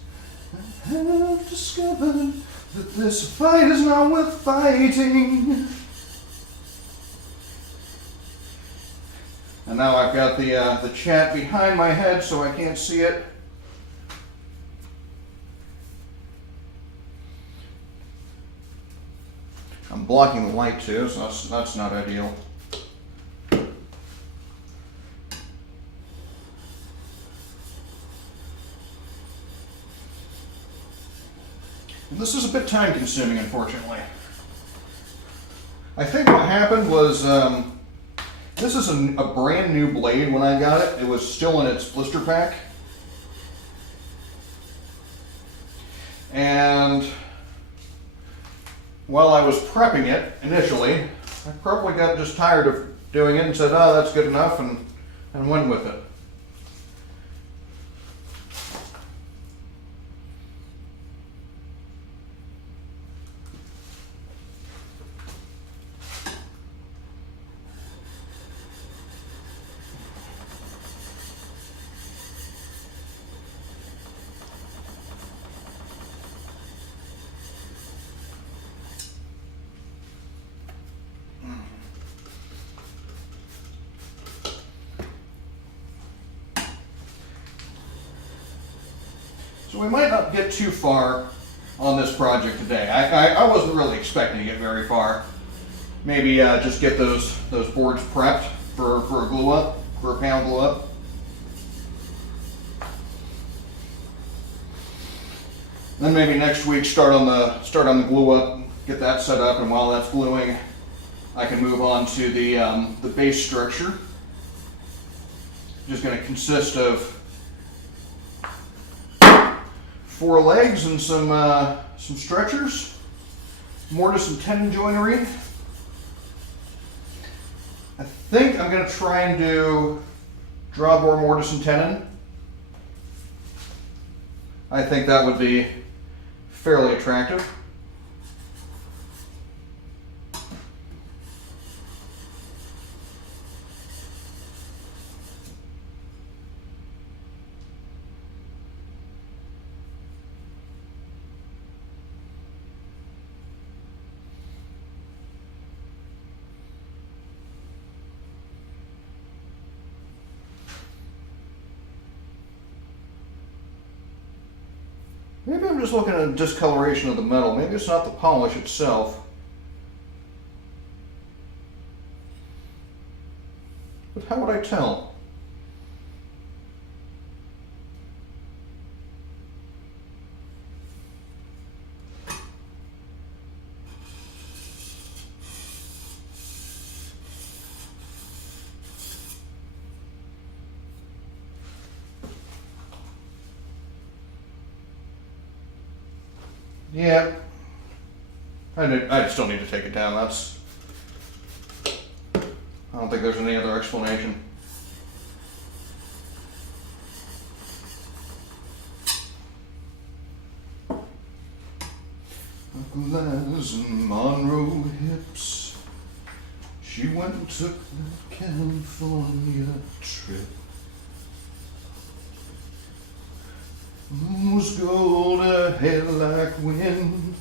I have discovered that this fight is not worth fighting. And now I've got the chat behind my head so I can't see it. I'm blocking the light too, so that's not ideal. And this is a bit time consuming, unfortunately. I think what happened was, this is a brand new blade when I got it. It was still in its blister pack. And while I was prepping it initially, I probably got just tired of doing it and said, oh, that's good enough, and went with it. So we might not get too far on this project today. I wasn't really expecting to get very far. Maybe just get those boards prepped for a glue up, for a panel glue up. Then maybe next week start on the glue up, get that set up, and while that's gluing, I can move on to the base structure. Just going to consist of 4 legs and some stretchers, mortise and tenon joinery. I think I'm going to try and do drawbore mortise and tenon. I think that would be fairly attractive. Maybe I'm just looking at a discoloration of the metal. Maybe it's not the polish itself. But how would I tell? Yeah, I still need to take it down. I don't think there's any other explanation. Uncle Liz and Monroe hips, she went and took that California trip. Moon was gold, her hair like wind.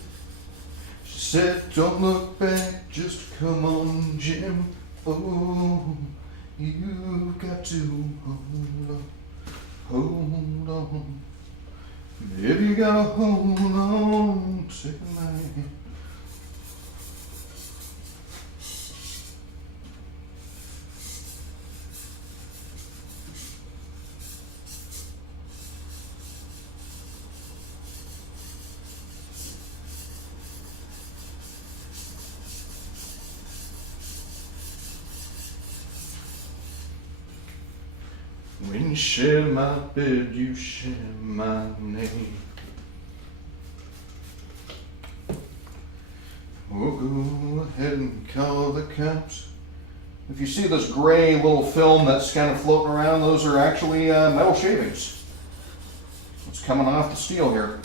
She said, don't look back, just come on, Jim. Oh, you've got to hold on. hold on. If you gotta hold on, take my hand. When you share my bed, you share my name. We'll go ahead and call the cops. If you see this gray little film that's kind of floating around, those are actually metal shavings. It's coming off the steel here.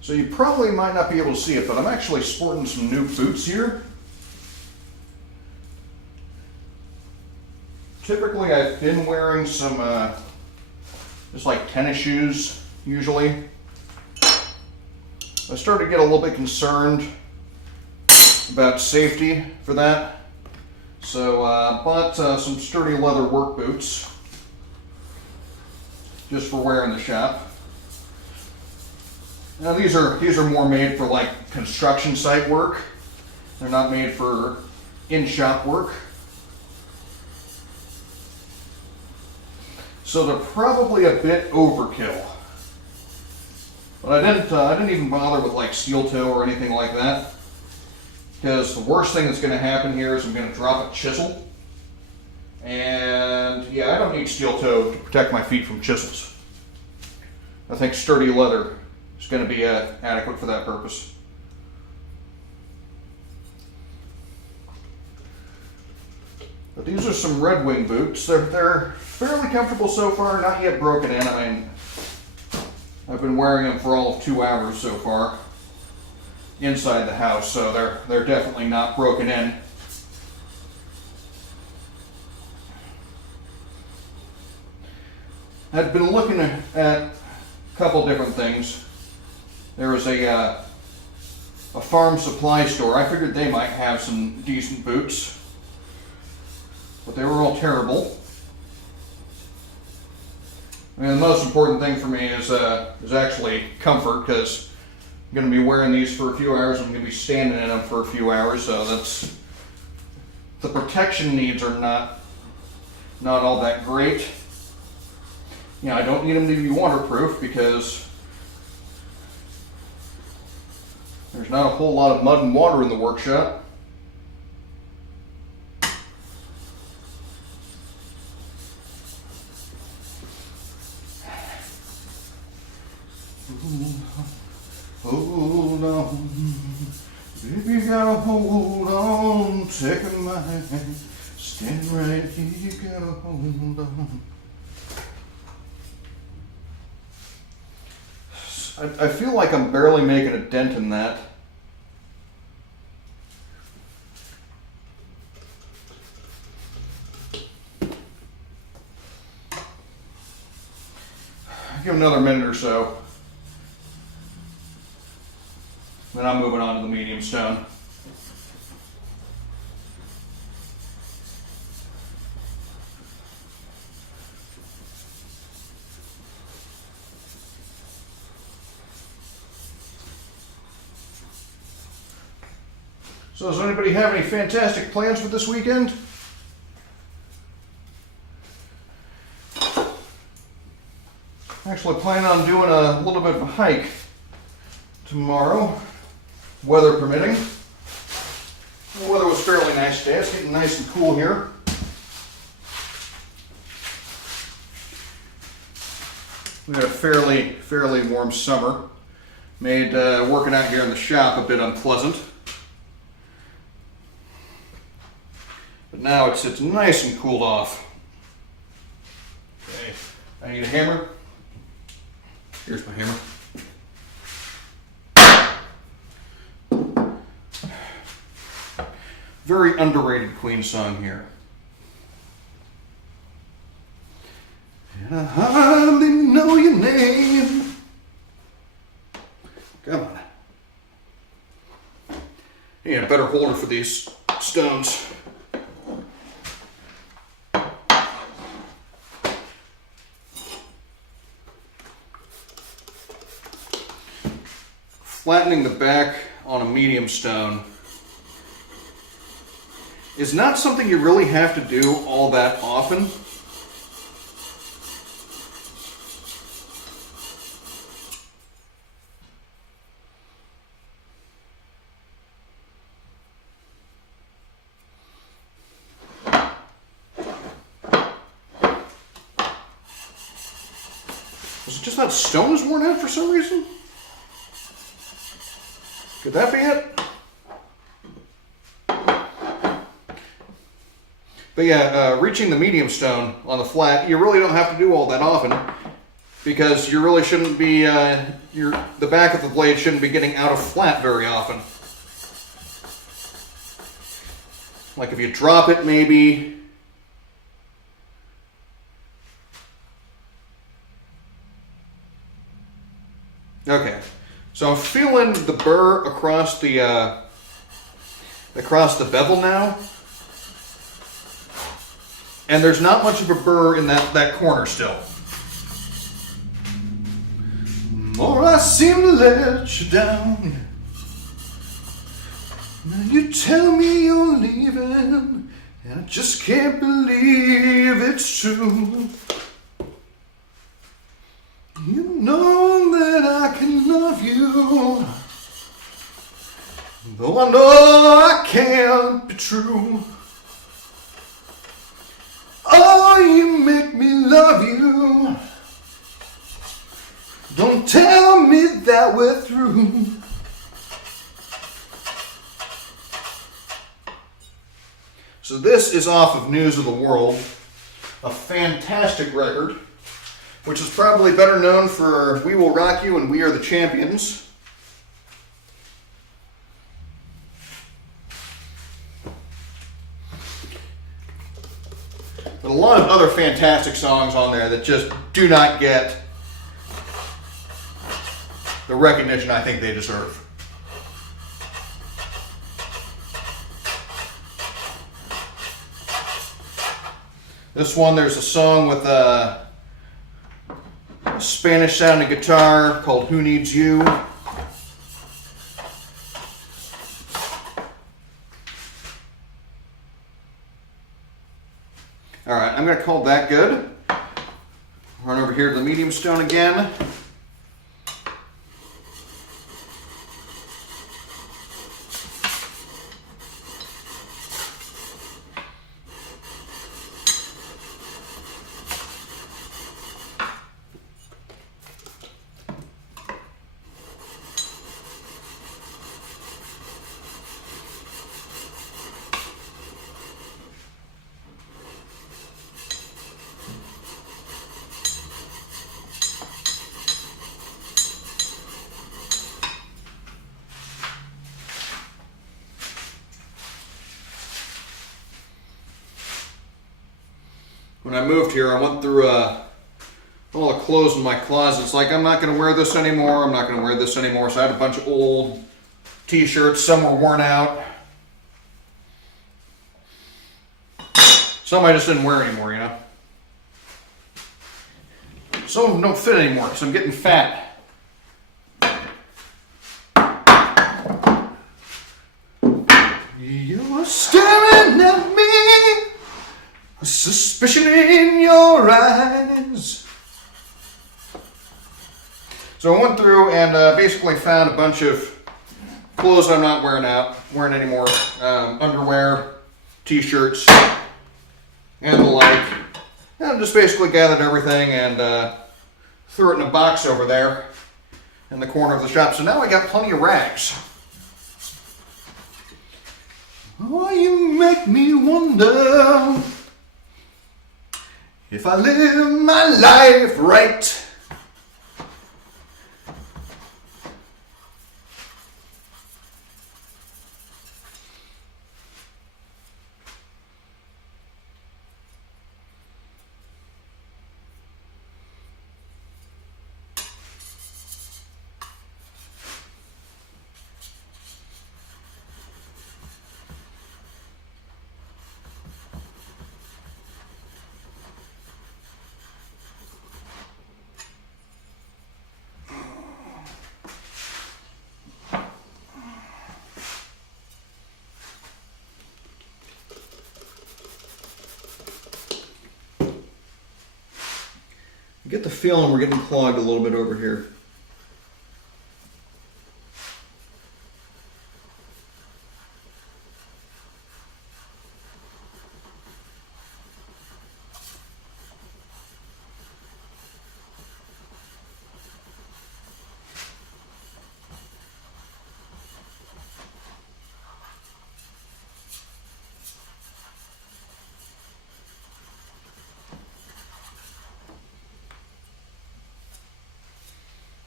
So you probably might not be able to see it, but I'm actually sporting some new boots here. Typically I've been wearing some just like tennis shoes usually. I started to get a little bit concerned about safety for that. So I bought some sturdy leather work boots just for wear in the shop. Now these are more made for like construction site work. They're not made for in-shop work. So they're probably a bit overkill. But I didn't even bother with like steel toe or anything like that. Because the worst thing that's going to happen here is I'm going to drop a chisel. And yeah, I don't need steel toe to protect my feet from chisels. I think sturdy leather is going to be adequate for that purpose. But these are some Red Wing boots. They're fairly comfortable so far, not yet broken in. I mean, I've been wearing them for all of 2 hours so far inside the house, so they're definitely not broken in. I've been looking at a couple different things. There was a farm supply store. I figured they might have some decent boots, but they were all terrible. And the most important thing for me is actually comfort, because I'm going to be wearing these for a few hours. I'm going to be standing in them for a few hours, so that's the protection needs are not all that great. You know, I don't need them to be waterproof because there's not a whole lot of mud and water in the workshop. Hold on, baby, gotta hold on, take my hand, stand right here, you gotta hold on. I feel like I'm barely making a dent in that. Give it another minute or so. Then I'm moving on to the medium stone. So does anybody have any fantastic plans for this weekend? Actually planning on doing a little bit of a hike tomorrow, weather permitting. The weather was fairly nice today. It's getting nice and cool here. We had a fairly warm summer. Made working out here in the shop a bit unpleasant. But now it's nice and cooled off. Okay, I need a hammer. Here's my hammer. Very underrated Queen song here. And I hardly know your name. Come on. Need a better holder for these stones. Flattening the back on a medium stone is not something you really have to do all that often. Was it just that stone is worn out for some reason? Could that be it? But yeah, reaching the medium stone on the flat, you really don't have to do all that often because you really shouldn't be, the back of the blade shouldn't be getting out of flat very often. Like if you drop it maybe. Okay. So I'm feeling the burr across the bevel now, and there's not much of a burr in that corner still. More I seem to let you down. Now you tell me you're leaving, and I just can't believe it's true. You know that I can love you, though I know I can't be true. Oh, you make me love you. Don't tell me that we're through. So this is off of News of the World, a fantastic record, which is probably better known for We Will Rock You and We Are the Champions. But a lot of other fantastic songs on there that just do not get the recognition I think they deserve. This one, there's a song with a Spanish sounding guitar called Who Needs You. Alright, I'm going to call that good. Run over here to the medium stone again. When I moved here, I went through all the clothes in my closet. It's like, I'm not going to wear this anymore. I'm not going to wear this anymore. So I had a bunch of old t-shirts. Some were worn out. Some I just didn't wear anymore, you know. Some of them don't fit anymore because I'm getting fat. You were staring at me, a suspicion in your eyes. So I went through and basically found a bunch of clothes I'm not wearing anymore. Underwear, t-shirts, and the like. And I just basically gathered everything and threw it in a box over there in the corner of the shop. So now I got plenty of rags. Oh, you make me wonder if I live my life right. get the feeling we're getting clogged a little bit over here.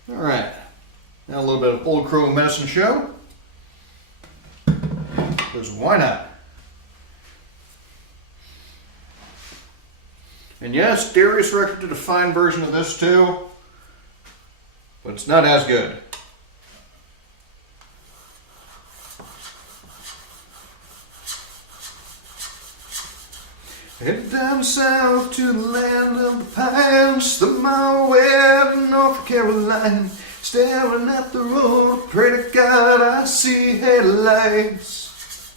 All right, now a little bit of Old Crow Medicine Show, because why not? And yes, Darius recommended a fine version of this too, but it's not as good. Headed down south to the land of the pines, the mile away to North Carolina, staring at the road, pray to God I see headlights.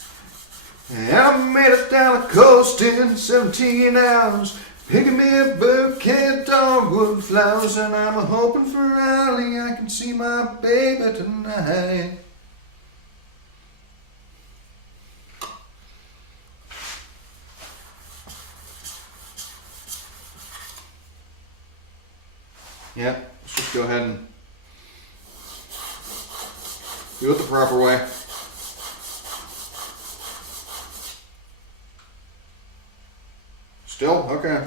And I made it down the coast in 17 hours, picking me a bouquet of dogwood flowers, and I'm hoping for Riley I can see my baby tonight. Yeah, let's just go ahead and do it the proper way. Still? Okay.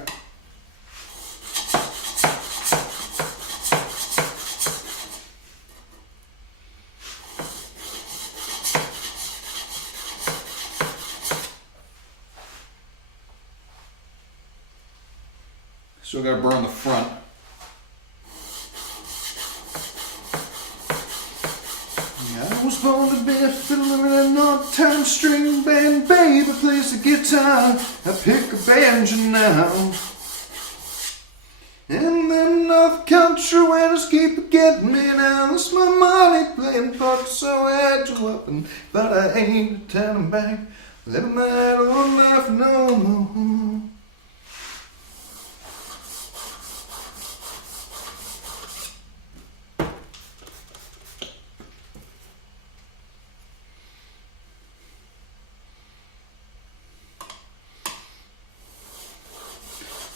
Still got to burn the front. I was born to be a fiddler in an old-time string band, baby plays the guitar, I pick a banjo now. And them North Country winners keep getting me now, it's my money playing poker, so I had to up and, but I ain't turning back, living that old life no more.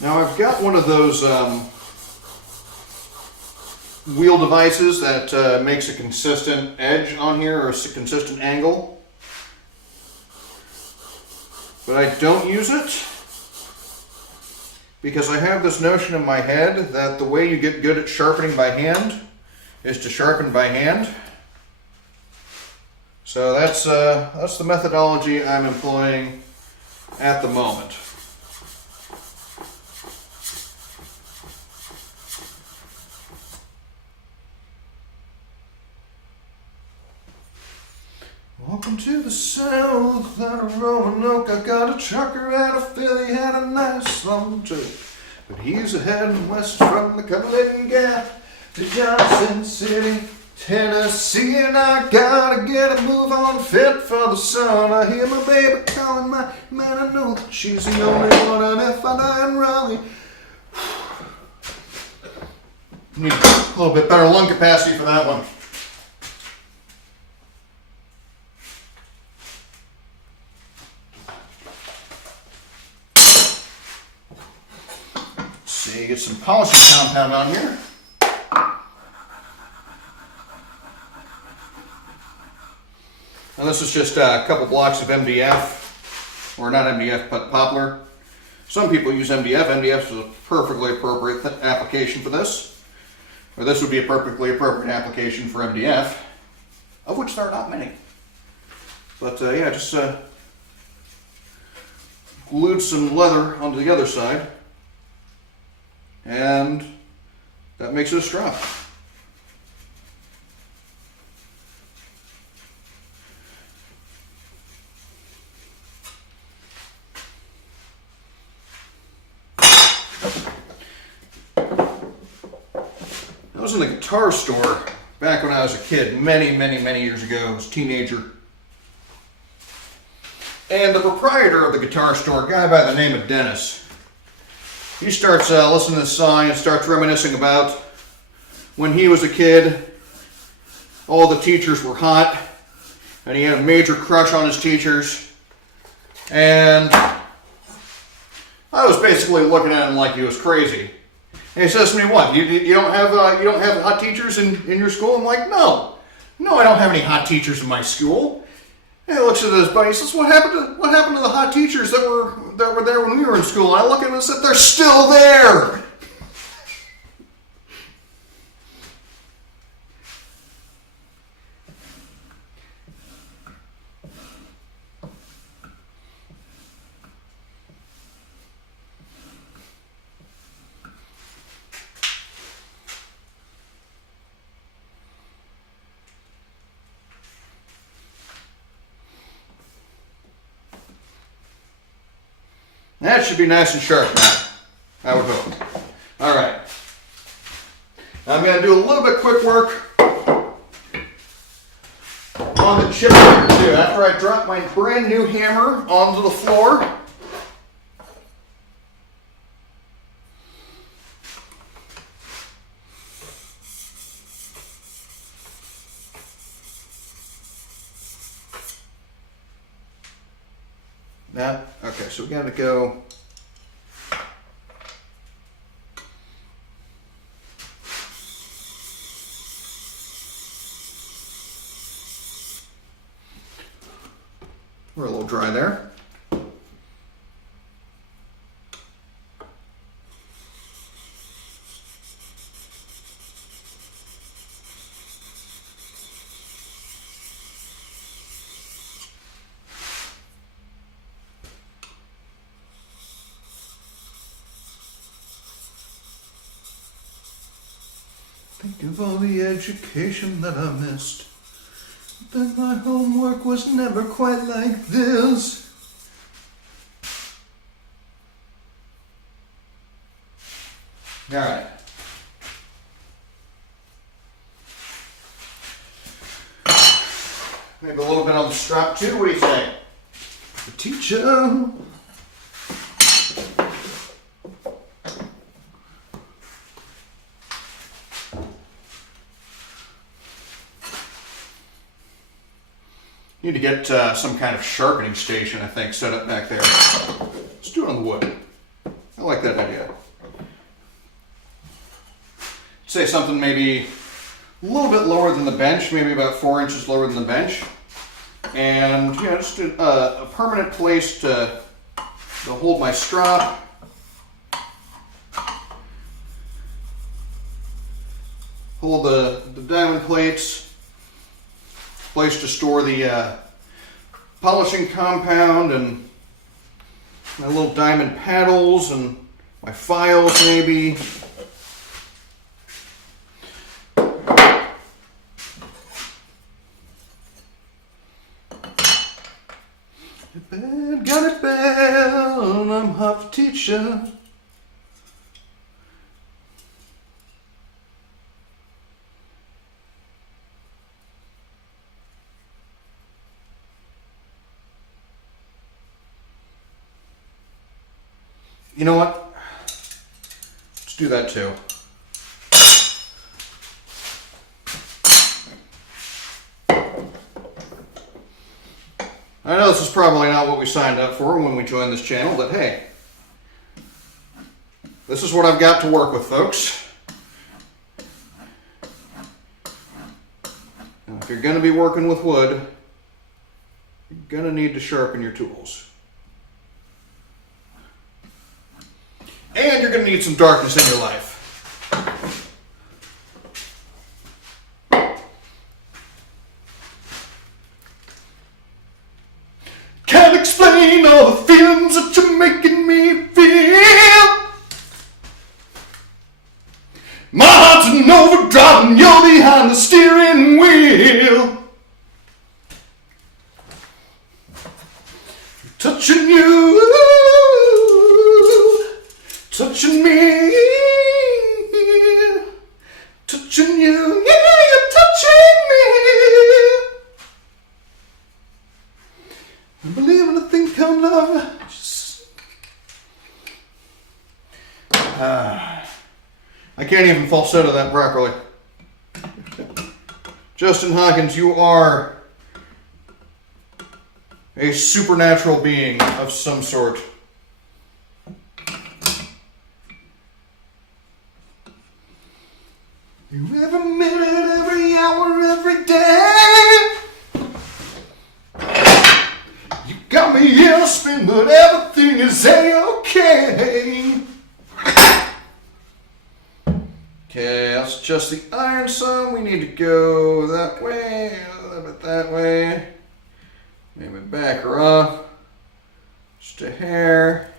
Now I've got one of those wheel devices that makes a consistent edge on here, or a consistent angle, but I don't use it because I have this notion in my head that the way you get good at sharpening by hand is to sharpen by hand. So that's the methodology I'm employing at the moment. Welcome to the South, out of Roanoke. I got a trucker out of Philly, had a nice long trip, but he's heading west from the Cumberland Gap to Johnson City, Tennessee, and I gotta get a move on fit for the sun. I hear my baby calling my man, I know that she's the only one, and if I die in Raleigh, need a little bit better lung capacity for that one. See, get some polishing compound on here. Now this is just a couple blocks of MDF, or not MDF, but poplar. Some people use MDF. MDF is a perfectly appropriate application for this. Or this would be a perfectly appropriate application for MDF, of which there are not many. But yeah, just glued some leather onto the other side, and that makes it a strap. I was in the guitar store back when I was a kid, many years ago. I was a teenager. And the proprietor of the guitar store, a guy by the name of Dennis, he starts listening to this song and starts reminiscing about when he was a kid. All the teachers were hot, and he had a major crush on his teachers. And I was basically looking at him like he was crazy. And he says to me, "What? You don't have hot teachers in your school?" I'm like, "No, I don't have any hot teachers in my school." And he looks at his buddy. He says, "What happened to the hot teachers that were there when we were in school?" And I look at him and said, "They're still there." That should be nice and sharp now, I would hope. All right. I'm going to do a little bit quick work on the chip here too. After I drop my brand new hammer onto the floor, okay, so we got to go. We're a little dry there. Think of all the education that I missed. But my homework was never quite like this. All right. Maybe a little bit on the strap too. What do you say? The teacher. Need to get some kind of sharpening station, I think, set up back there. Let's do it on the wood. I like that idea. Say something maybe a little bit lower than the bench, maybe about 4 inches lower than the bench. And just a permanent place to hold my strop. Hold the diamond plates. Place to store the polishing compound and my little diamond paddles and my files maybe. Got it bad, I'm half teacher. You know what? Let's do that too. I know this is probably not what we signed up for when we joined this channel, but hey, this is what I've got to work with, folks. Now, if you're going to be working with wood, you're going to need to sharpen your tools. And you're going to need some darkness in your life. Can't explain all the feelings that you're making me feel. My heart's an overdrive and you're behind the steering wheel. Touching you, touching me, touching you, yeah, you're touching me. I believe in a thing called love. I can't even falsetto that properly. Justin Hawkins, you are a supernatural being of some sort. Every minute, every hour, every day. You got me in a spin, but everything is A-okay. Okay, that's just the iron some. We need to go that way, a little bit that way. Maybe back her off. Just a hair.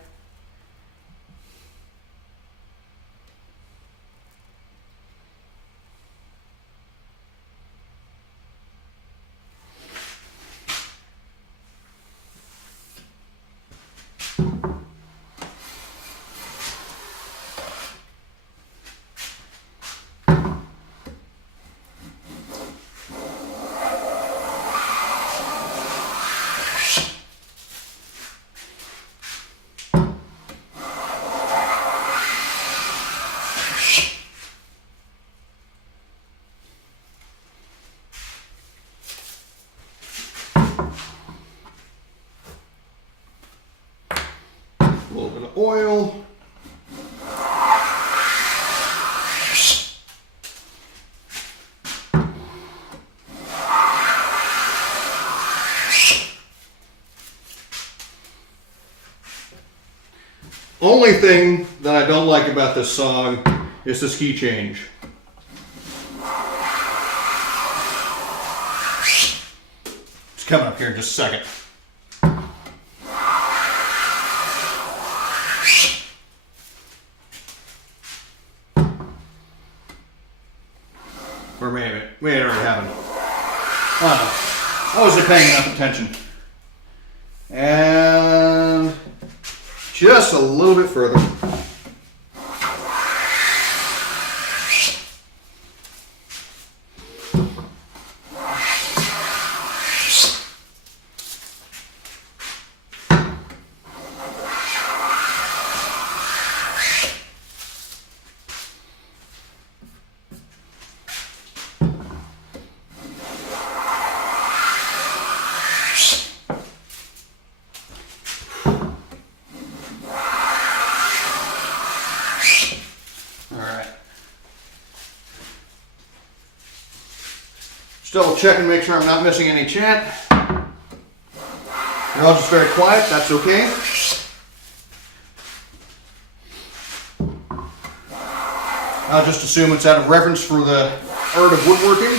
A little bit of oil. Only thing that I don't like about this song is this key change. It's coming up here in just a second. Or maybe it already happened. I wasn't paying enough attention. And just a little bit further. Double check and make sure I'm not missing any chant. You're all just very quiet, that's okay. I'll just assume it's out of reverence for the art of woodworking.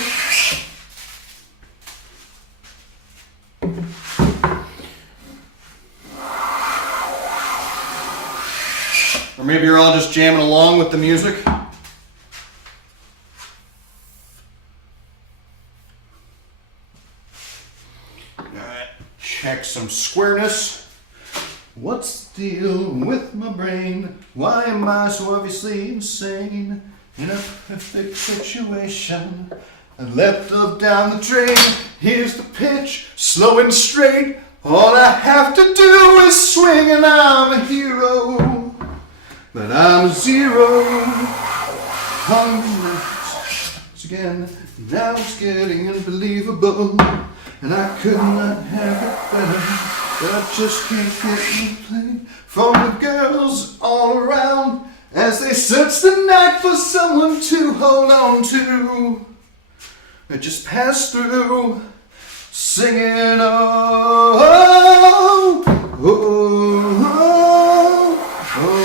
Or maybe you're all just jamming along with the music. Check some squareness. What's the deal with my brain? Why am I so obviously insane? In a perfect situation, I left up down the drain. Here's the pitch, slow and straight. All I have to do is swing and I'm a hero. But I'm zero. Once again, now it's getting unbelievable. And I could not have it better, but I just can't get no play from the girls all around as they search the night for someone to hold on to. I just pass through singing, oh, oh, oh, oh, oh,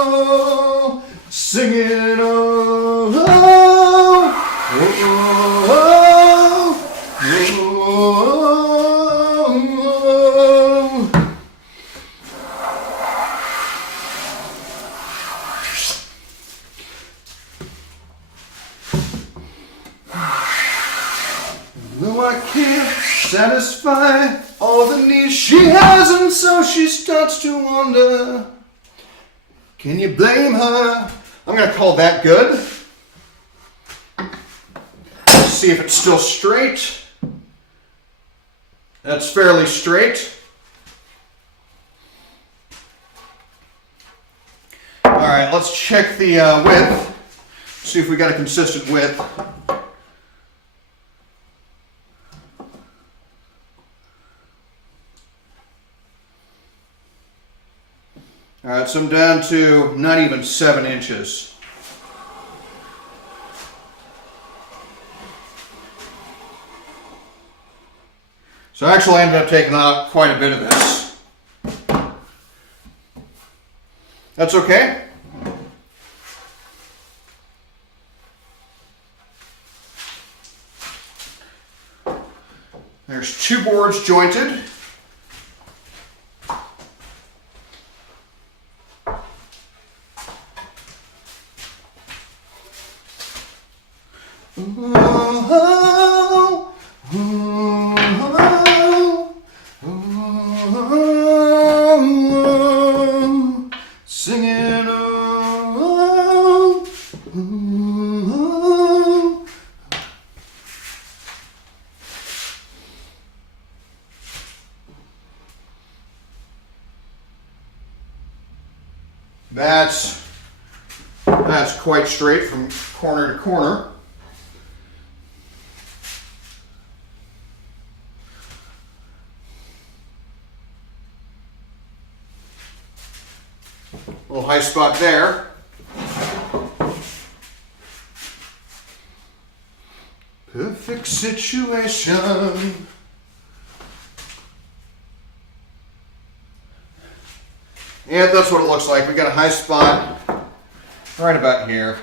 oh, singing, oh, oh, oh, oh. No, I can't satisfy all the needs she has, and so she starts to wonder, can you blame her? I'm going to call that good. Let's see if it's still straight. That's fairly straight. right, let's check the width. See if we got a consistent width. All right, so I'm down to not even 7 inches. So actually I ended up taking out quite a bit of this. That's okay. There's 2 boards jointed. Singing, that's quite straight from corner to corner. Little high spot there. Perfect situation. Yeah, that's what it looks like. We got a high spot right about here.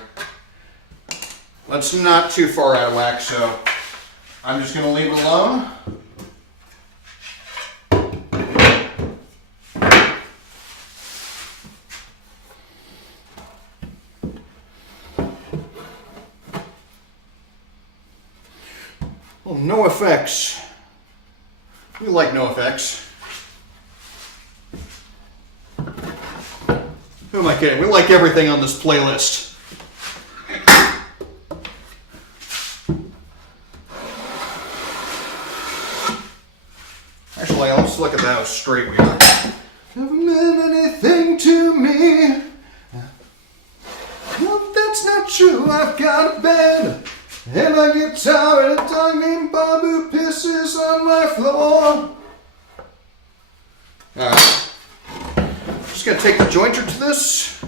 That's not too far out of whack, so I'm just going to leave it alone. Well, no effects. We like no effects. Who am I kidding? We like everything on this playlist. Actually, let's look at that how straight we are. Never meant anything to me. No, that's not true. I've got a bed and a guitar and a dog named Bob who pisses on my floor. Alright. Just gonna take the jointer to this.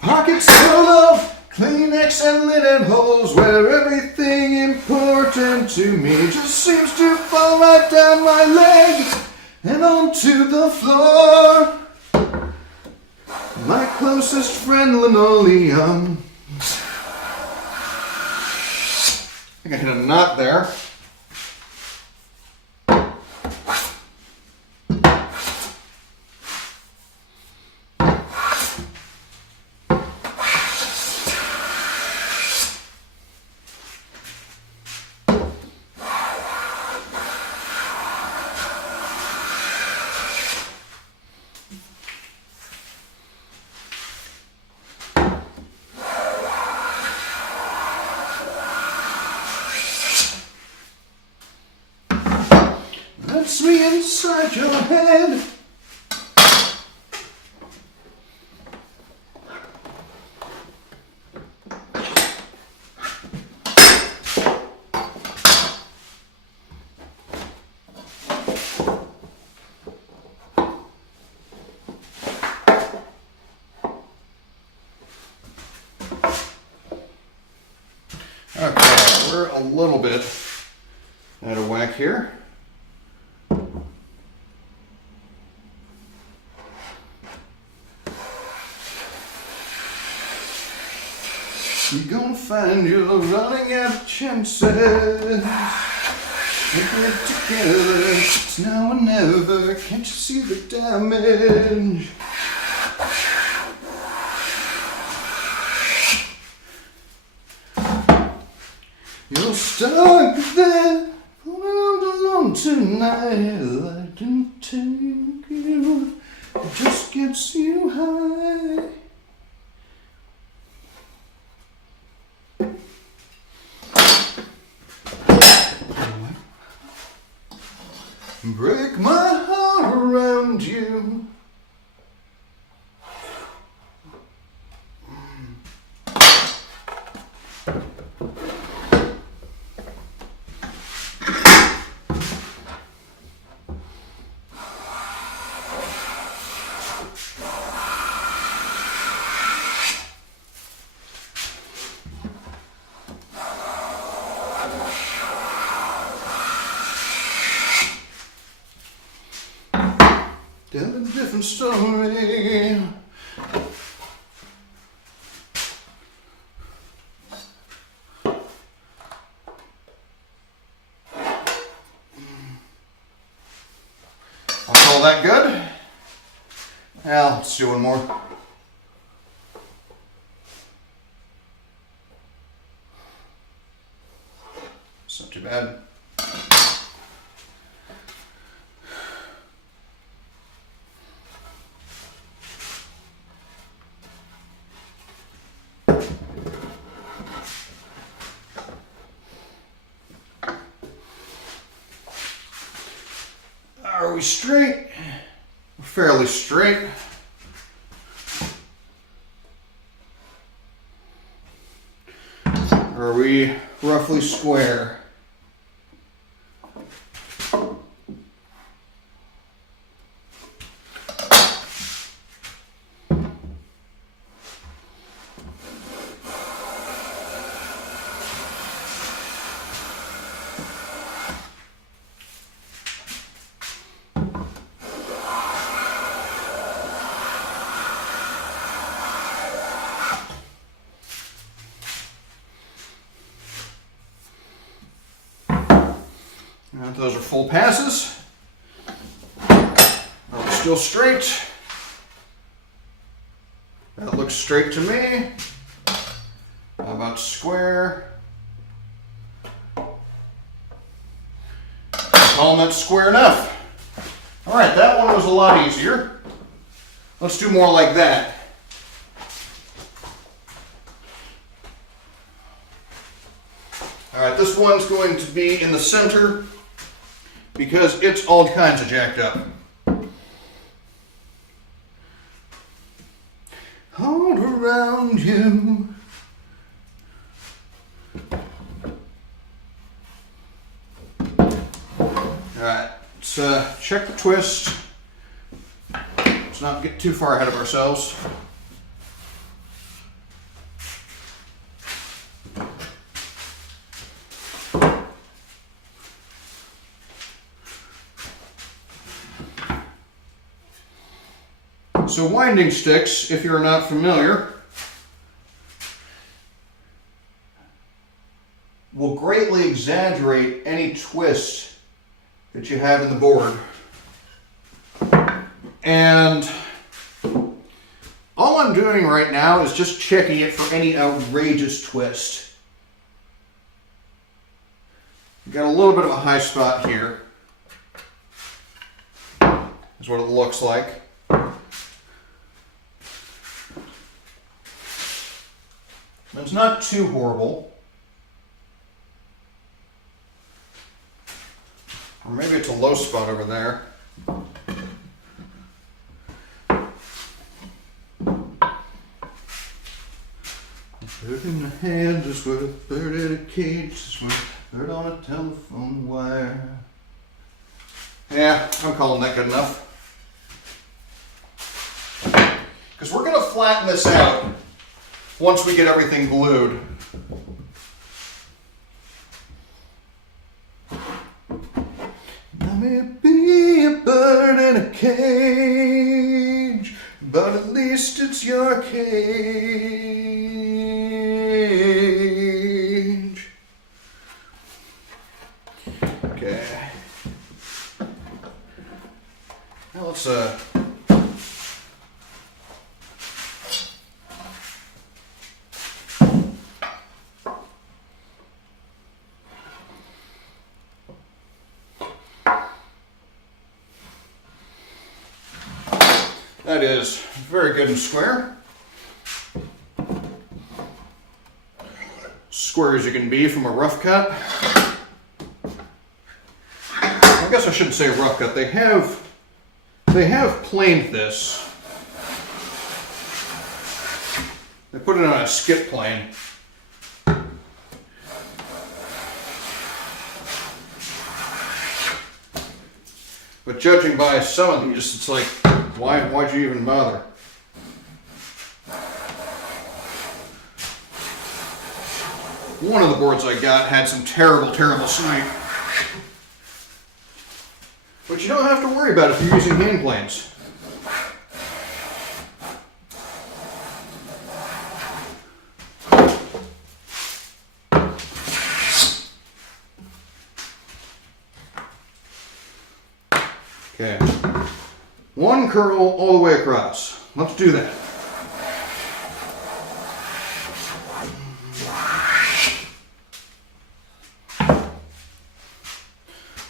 Pockets full of Kleenex and linen holes where everything important to me just seems to fall right down my leg and onto the floor. My closest friend linoleum. I think I hit a knot there. That's me inside your head. Okay, we're a little bit out of whack here. You're gonna find you're running out of chances. Get it together, it's now or never. Can't you see the damage? You're stuck there, all alone tonight. I didn't take you, it just gets you high. Break my heart around you. Tell a different story. I'll call that good. Now, let's do one more. It's not too bad. Are we straight? We're fairly straight. Are we roughly square? Those are full passes. Are we still straight? That looks straight to me. How about square? Calling that square enough. All right, that one was a lot easier. Let's do more like that. All right, this one's going to be in the center because it's all kinds of jacked up. All around you. All right, let's check the twist. Let's not get too far ahead of ourselves. So winding sticks, if you're not familiar, will greatly exaggerate any twist that you have in the board. And all I'm doing right now is just checking it for any outrageous twist. Got a little bit of a high spot here. Is what it looks like. It's not too horrible. Or maybe it's a low spot over there. Bird in the hand is worth a bird in a cage is worth a bird on a telephone wire. Yeah, I'm calling that good enough. Because we're going to flatten this out once we get everything glued. I may be a bird in a cage, but at least it's your cage. Okay. Now let's that is very good and square. Square as you can be from a rough cut. I guess I shouldn't say rough cut. They have planed this. They put it on a skip plane. But judging by some of them, it's like, why'd you even bother? One of the boards I got had some terrible, terrible snipe. But you don't have to worry about it if you're using hand planes. Okay. One curl all the way across. Let's do that.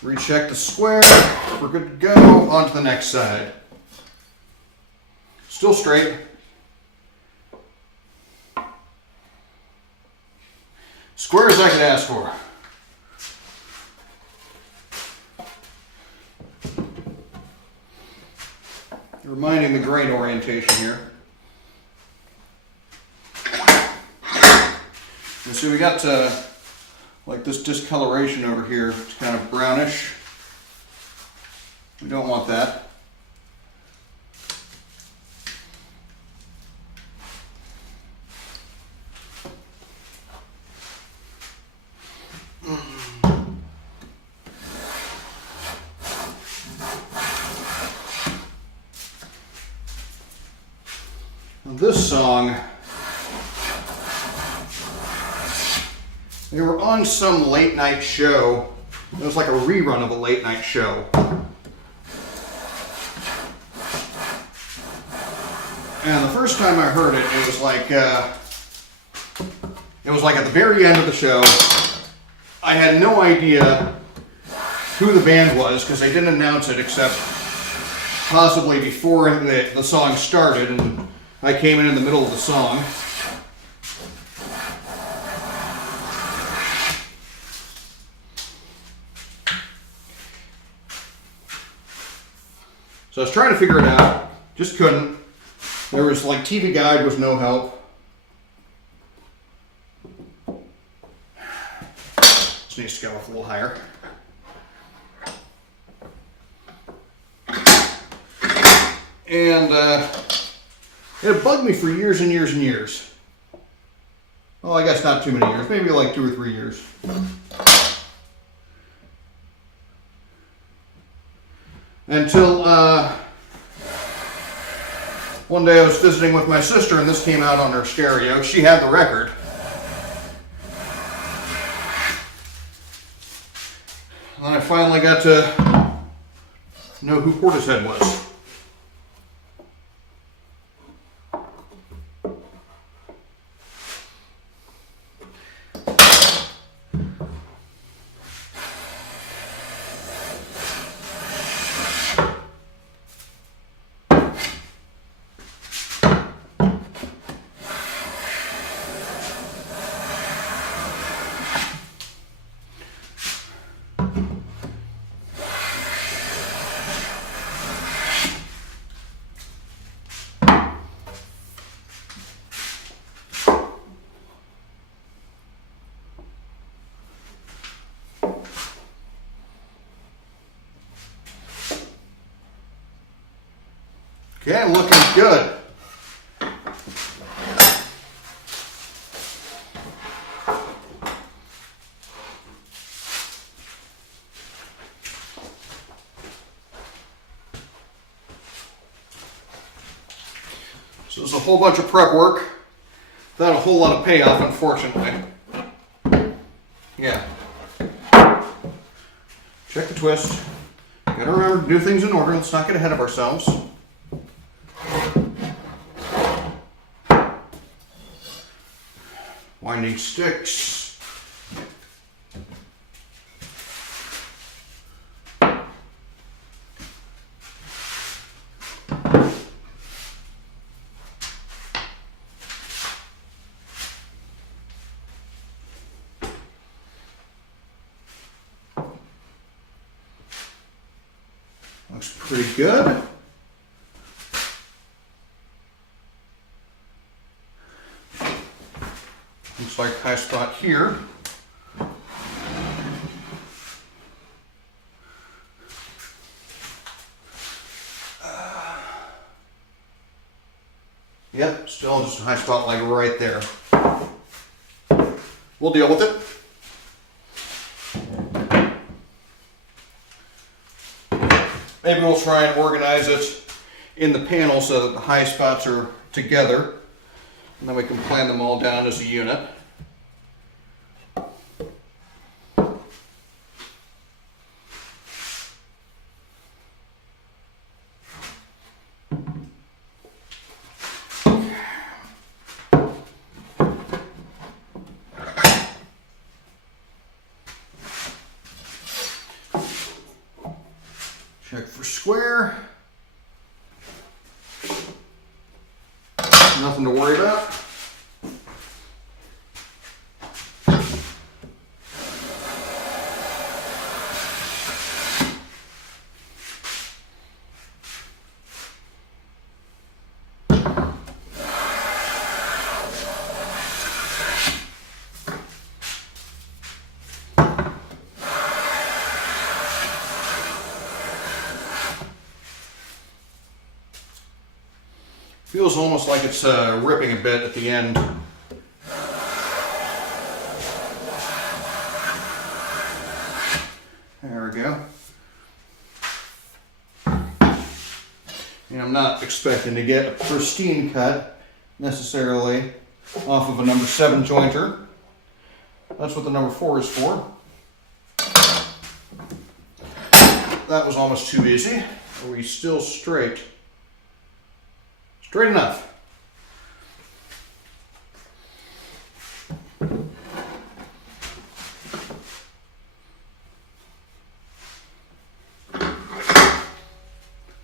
Recheck the square. We're good to go. On to the next side. Still straight. Square as I could ask for. Reminding the grain orientation here. And so we got like this discoloration over here. It's kind of brownish. We don't want that. This song, they were on some late night show. It was like a rerun of a late night show. And the first time I heard it, it was like at the very end of the show. I had no idea who the band was because they didn't announce it except possibly before the song started, and I came in the middle of the song. So I was trying to figure it out, just couldn't. There was like TV Guide was no help. Just needs to go up a little higher. And it bugged me for years and years and years. Well, I guess not too many years, maybe like 2 or 3 years. Until one day I was visiting with my sister and this came out on her stereo. She had the record. And then I finally got to know who Portishead was. Okay, looking good. So there's a whole bunch of prep work without a whole lot of payoff, unfortunately. Yeah. Check the twist. Gotta remember to do things in order. Let's not get ahead of ourselves. Winding sticks. Looks pretty good. Looks like high spot here. Yep, still just a high spot like right there. We'll deal with it. Maybe we'll try and organize it in the panel so that the high spots are together. And then we can plan them all down as a unit. Check for square. Nothing to worry about. Feels almost like it's ripping a bit at the end. There we go. And I'm not expecting to get a pristine cut necessarily off of a number 7 jointer. That's what the number 4 is for. That was almost too easy. Are we still straight? Straight enough.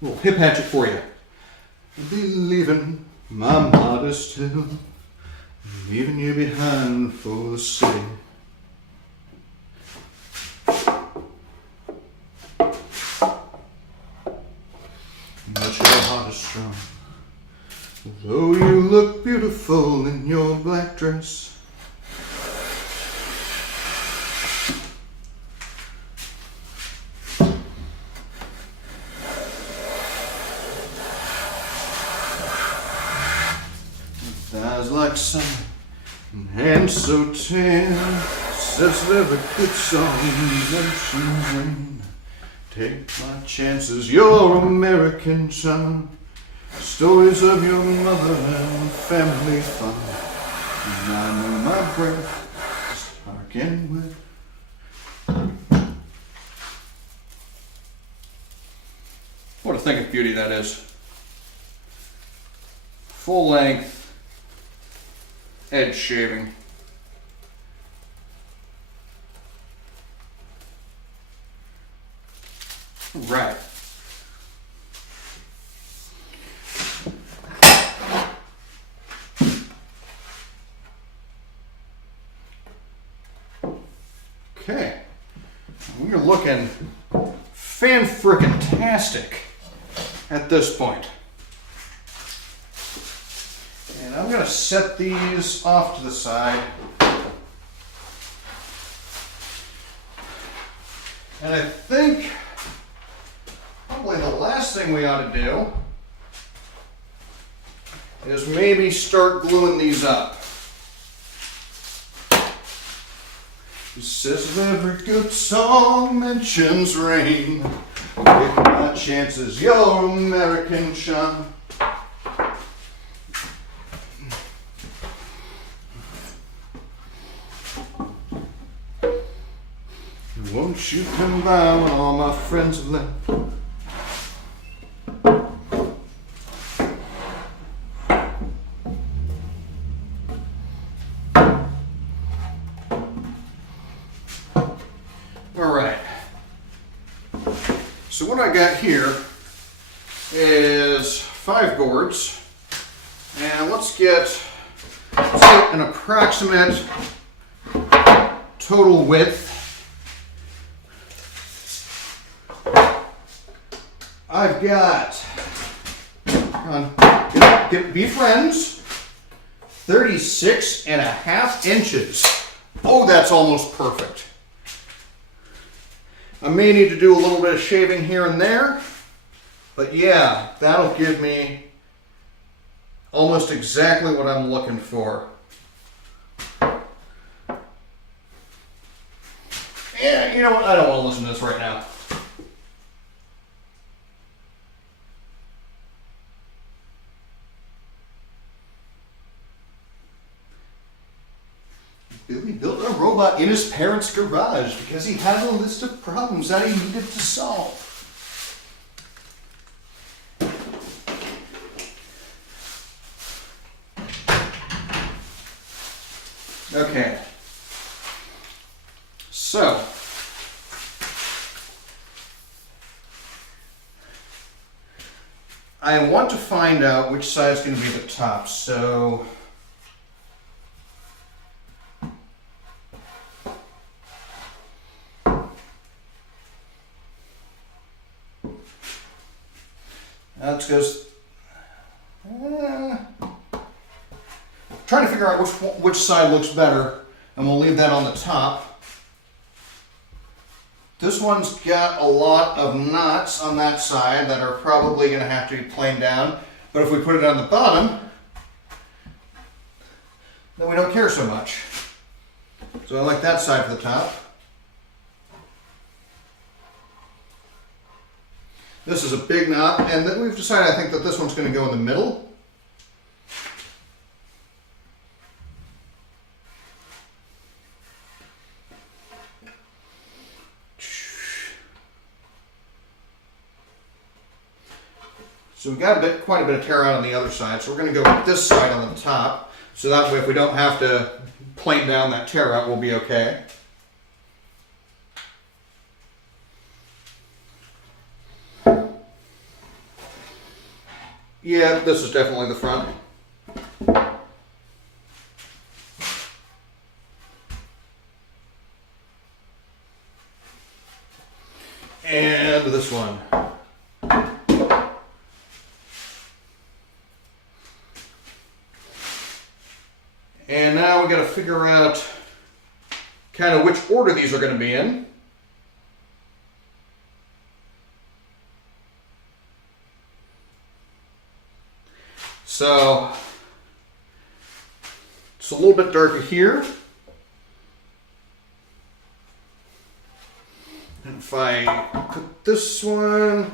Little hip hatchet for you. I'll be leaving my modest hill, leaving you behind for the city. But your heart is strong. Though you look beautiful in your black dress. With eyes like summer and hands so tan, says every good song mentions rain. Take my chances, you're American charm. Stories of your mother and family fun. And I know my breath is dark and wet. What a thing of beauty that is. Full length edge shaving. All right. Okay, we're looking fan-frickin-tastic at this point. And I'm going to set these off to the side. And I think probably the last thing we ought to do is maybe start gluing these up. It says every good song mentions rain. Take my chances, you're American charm. Won't you come by when all my friends have left? So what I got here is 5 boards, and let's get an approximate total width. I've got, be friends, 36.5 inches. Oh, that's almost perfect. I may need to do a little bit of shaving here and there, but yeah, that'll give me almost exactly what I'm looking for. Yeah, you know what? I don't want to listen to this right now. Billy built a robot in his parents' garage because he had a list of problems that he needed to solve. Okay. So, I want to find out which side is going to be the top. So let's go. Trying to figure out which side looks better, and we'll leave that on the top. This one's got a lot of knots on that side that are probably going to have to be planed down, but if we put it on the bottom, then we don't care so much. So I like that side for the top. This is a big knot, and then we've decided, I think, that this one's going to go in the middle. So we've got quite a bit of tear out on the other side, so we're going to go with this side on the top, so that way if we don't have to plane down that tear out, we'll be okay. Yeah, this is definitely the front. And this one. And now we got to figure out kind of which order these are going to be in. So it's a little bit darker here. And if I put this one,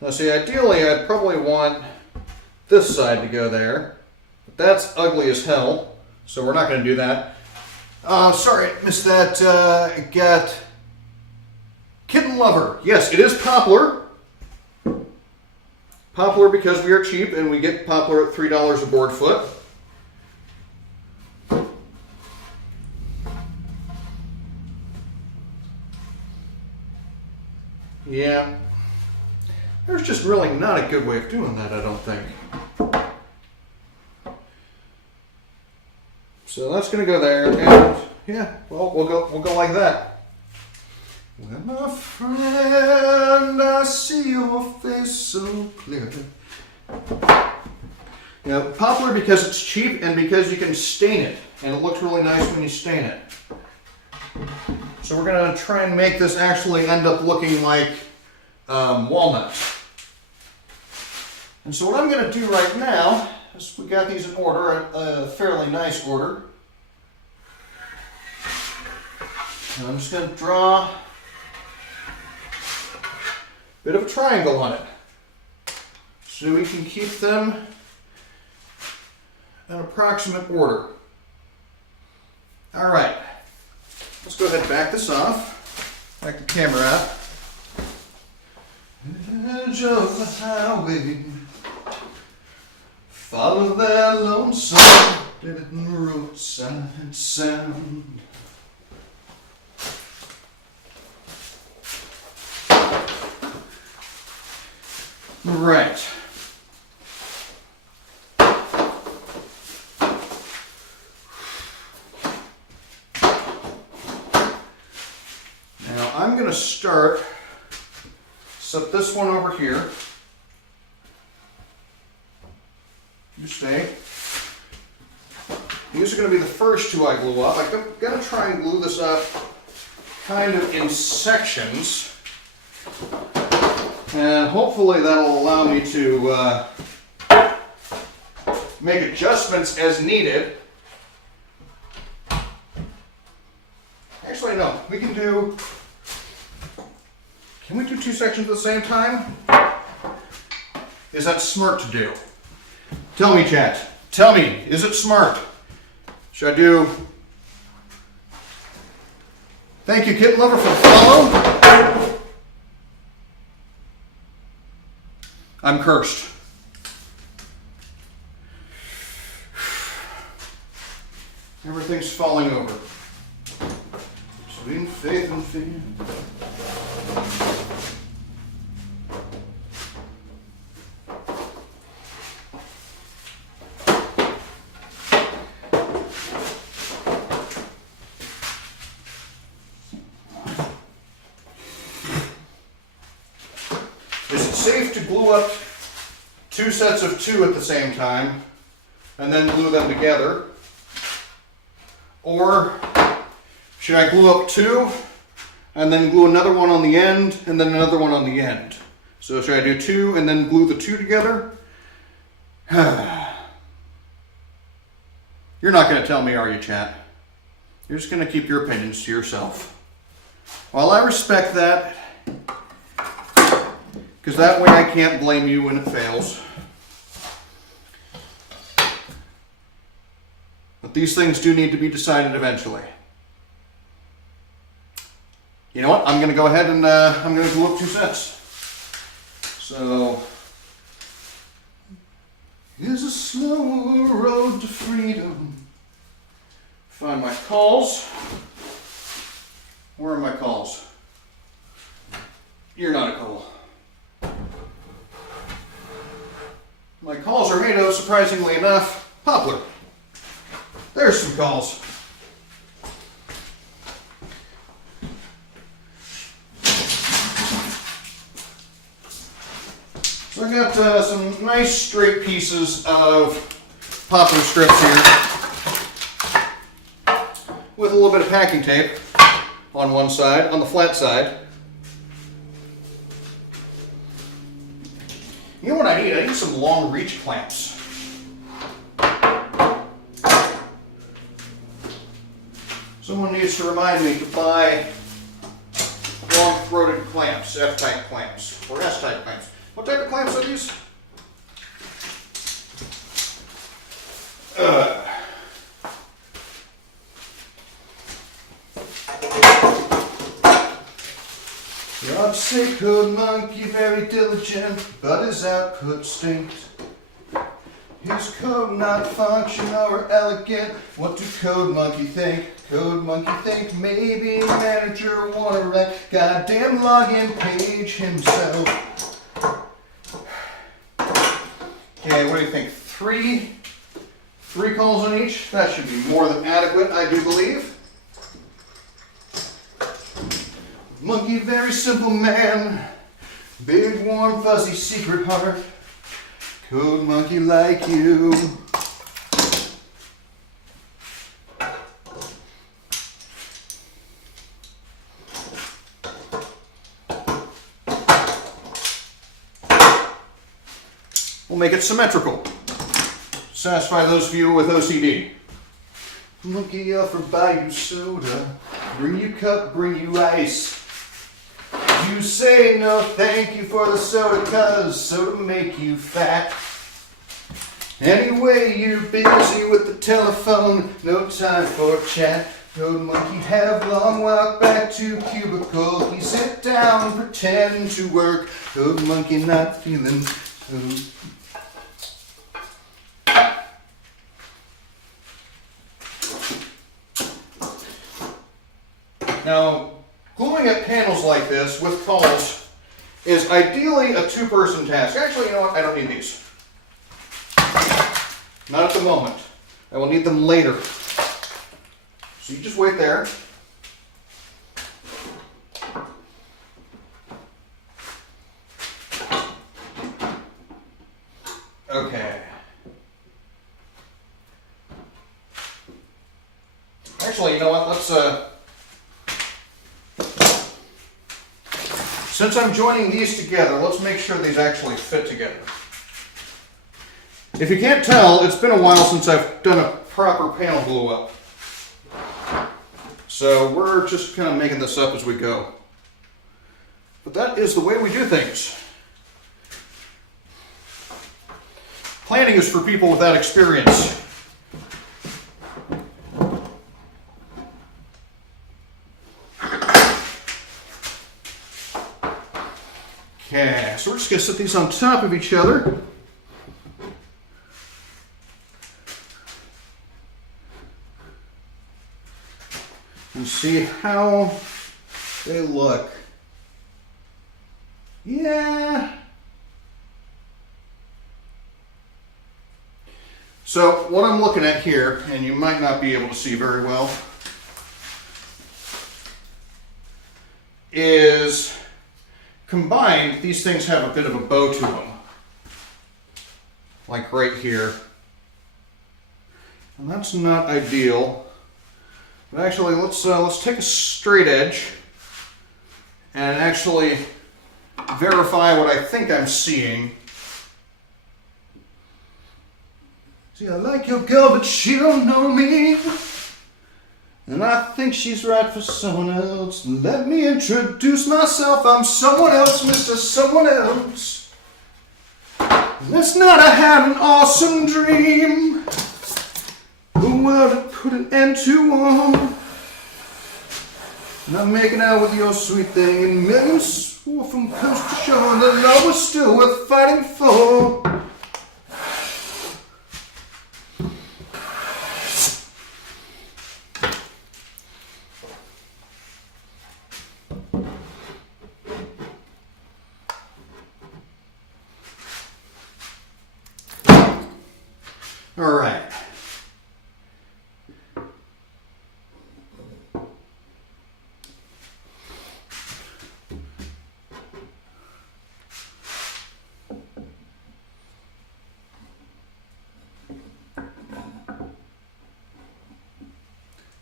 now see, ideally I'd probably want this side to go there. That's ugly as hell, so we're not going to do that. Sorry, missed that. I got Kitten Lover. Yes, it is poplar. Poplar because we are cheap and we get poplar at $3 a board foot. Yeah. There's just really not a good way of doing that, I don't think. So that's going to go there, and yeah, well, we'll go like that. Well, my friend, I see your face so clear. You know, poplar because it's cheap and because you can stain it, and it looks really nice when you stain it. So we're going to try and make this actually end up looking like walnut. And so what I'm going to do right now is, we got these in order, a fairly nice order. And I'm just going to draw a bit of a triangle on it so we can keep them in approximate order. All right, let's go ahead and back this off, back the camera out. Edge of the highway, follow that lonesome roadside sound. Right. Now I'm going to set this one over here. You stay. These are going to be the first two I glue up. I'm going to try and glue this up kind of in sections. And hopefully that'll allow me to make adjustments as needed. Actually, no. Can we do two sections at the same time? Is that smart to do? Tell me, chat. Tell me, is it smart? Should I do... Thank you, Kitten Lover, for the follow. I'm cursed. everything's falling over. Between faith and fear. Is it safe to glue up 2 sets of 2 at the same time and then glue them together? Or should I glue up 2 and then glue another one on the end and then another one on the end? So should I do 2 and then glue the 2 together? You're not going to tell me, are you, chat? You're just going to keep your opinions to yourself. While I respect that, because that way I can't blame you when it fails. But these things do need to be decided eventually. You know what? I'm going to go ahead and I'm going to glue up 2 sets. So, here's a slow road to freedom. Find my calls. Where are my calls? You're not a call. My calls are made of, surprisingly enough, poplar. There's some calls. So I got some nice straight pieces of poplar strips here with a little bit of packing tape on one side, on the flat side. You know what I need? I need some long reach clamps. Someone needs to remind me to buy long-throated clamps, F-type clamps, or S-type clamps. What type of clamps are these? God say Code Monkey very diligent, but his output stinks. His code not functional or elegant. What do Code Monkey think? Code Monkey think maybe manager wanna wreck goddamn login page himself. Okay, what do you think? Three calls on each? That should be more than adequate, I do believe. Monkey, very simple man. Big, warm, fuzzy, secret heart. Code Monkey like you. We'll make it symmetrical. Satisfy those of you with OCD. Monkey offer buy you soda. Bring you cup, bring you ice. You say no thank you for the soda, cause soda make you fat. Anyway, you're busy with the telephone, no time for chat. Code Monkey have long walk back to cubicle. He sit down, pretend to work. Code Monkey not feeling so. Now, gluing up panels like this with calls is ideally a 2-person task. Actually, you know what? I don't need these. Not at the moment. I will need them later. So you just wait there. Okay. Actually, you know what? Let's since I'm joining these together, let's make sure these actually fit together. If you can't tell, it's been a while since I've done a proper panel glue up. So we're just kind of making this up as we go. But that is the way we do things. Planning is for people without experience. Okay, so we're just going to set these on top of each other. see how they look. Yeah. So what I'm looking at here, and you might not be able to see very well, is combined, these things have a bit of a bow to them. Like right here. And that's not ideal. But actually, let's take a straight edge and actually verify what I think I'm seeing. See, I like your girl, but she don't know me. And I think she's right for someone else. Let me introduce myself. I'm someone else, Mr. Someone Else. Last night I had an awesome dream. The world had put an end to all. And I'm making out with your sweet thing. And millions swore from coast to shore that love was still worth fighting for. All right.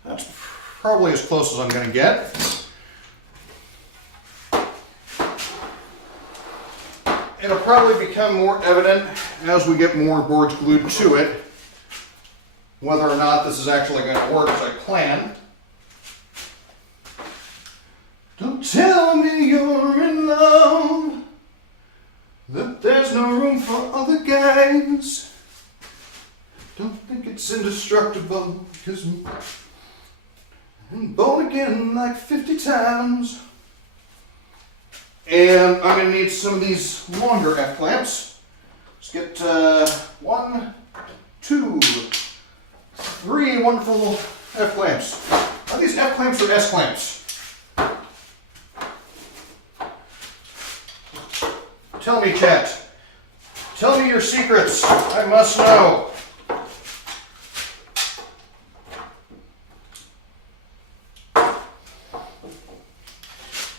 That's probably as close as I'm going to get. It'll probably become more evident as we get more boards glued to it, whether or not this is actually going to work as I planned. Don't tell me you're in love, that there's no room for other guys. Don't think it's indestructible, because I'm born again like 50 times. And I'm going to need some of these longer F-clamps. Let's get 1, 2, 3 wonderful F-clamps. Are these F-clamps or S-clamps? Tell me, chat. Tell me your secrets. I must know.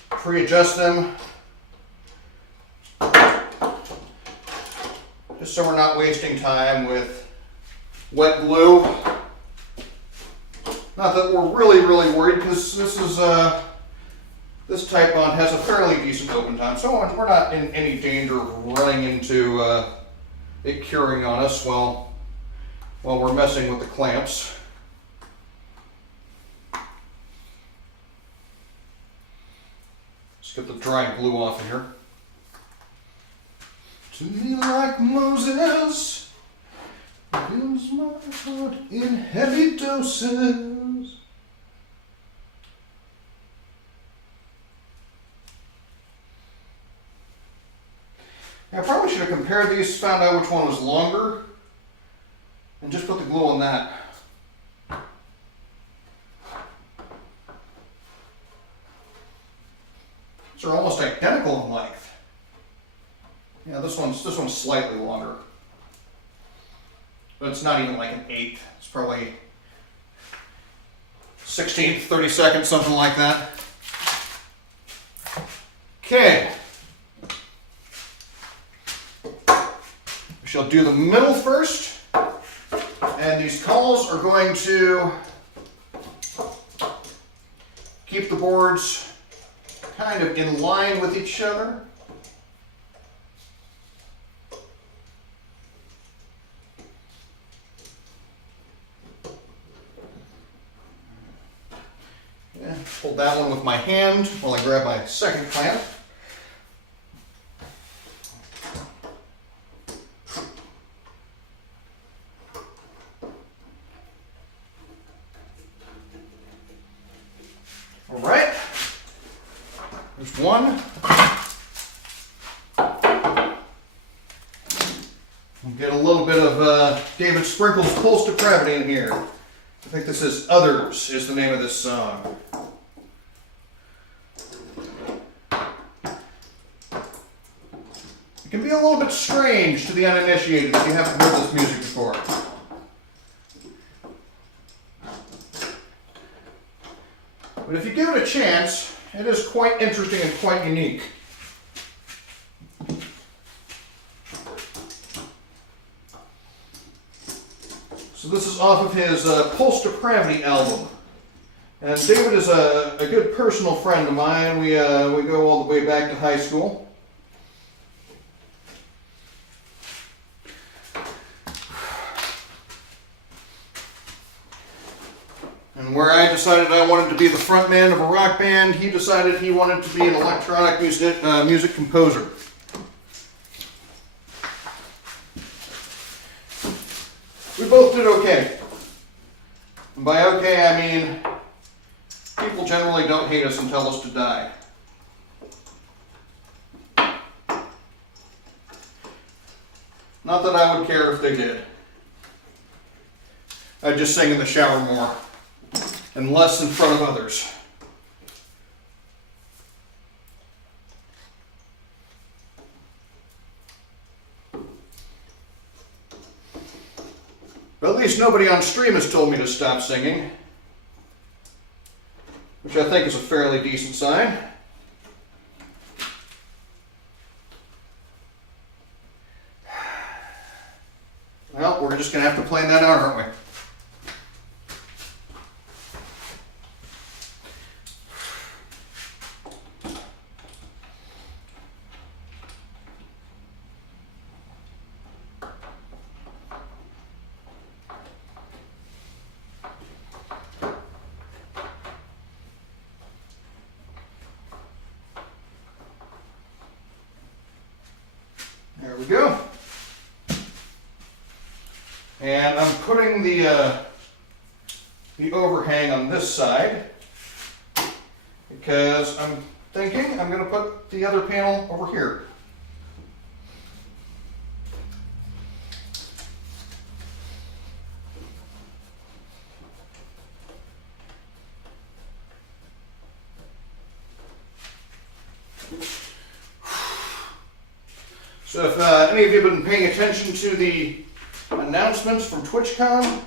Pre-adjust them. Just so we're not wasting time with wet glue. Not that we're really worried, because this is this type on has a fairly decent open time, so we're not in any danger of running into it curing on us while we're messing with the clamps. Let's get the dry glue off of here. To me like Moses, fills my heart in heavy doses. I probably should have compared these, found out which one was longer, and just put the glue on that. These are almost identical in length. Yeah, this one's slightly longer, but it's not even like an eighth. It's probably 16th, 32nd, something like that. Okay. We shall do the middle first, and these cauls are going to keep the boards kind of in line with each other. Hold that one with my hand while I grab my second clamp. All right, there's one. We'll get a little bit of David Sprinkle's Pulse Depravity in here. I think this is Others is the name of this song. It can be a little bit strange to the uninitiated if you haven't heard this music before. But if you give it a chance, it is quite interesting and quite unique. So this is off of his Pulse Depravity album. And David is a good personal friend of mine. We go all the way back to high school. And where I decided I wanted to be the front man of a rock band, he decided he wanted to be an electronic music composer. We both did okay. And by okay, I mean people generally don't hate us and tell us to die. Not that I would care if they did. I'd just sing in the shower more and less in front of others. But at least nobody on stream has told me to stop singing, which I think is a fairly decent sign. Well, we're just going to have to plan that out, aren't we? There we go. And I'm putting the overhang on this side because I'm thinking I'm going to put the other panel over here. So if any of you have been paying attention to the announcements from TwitchCon,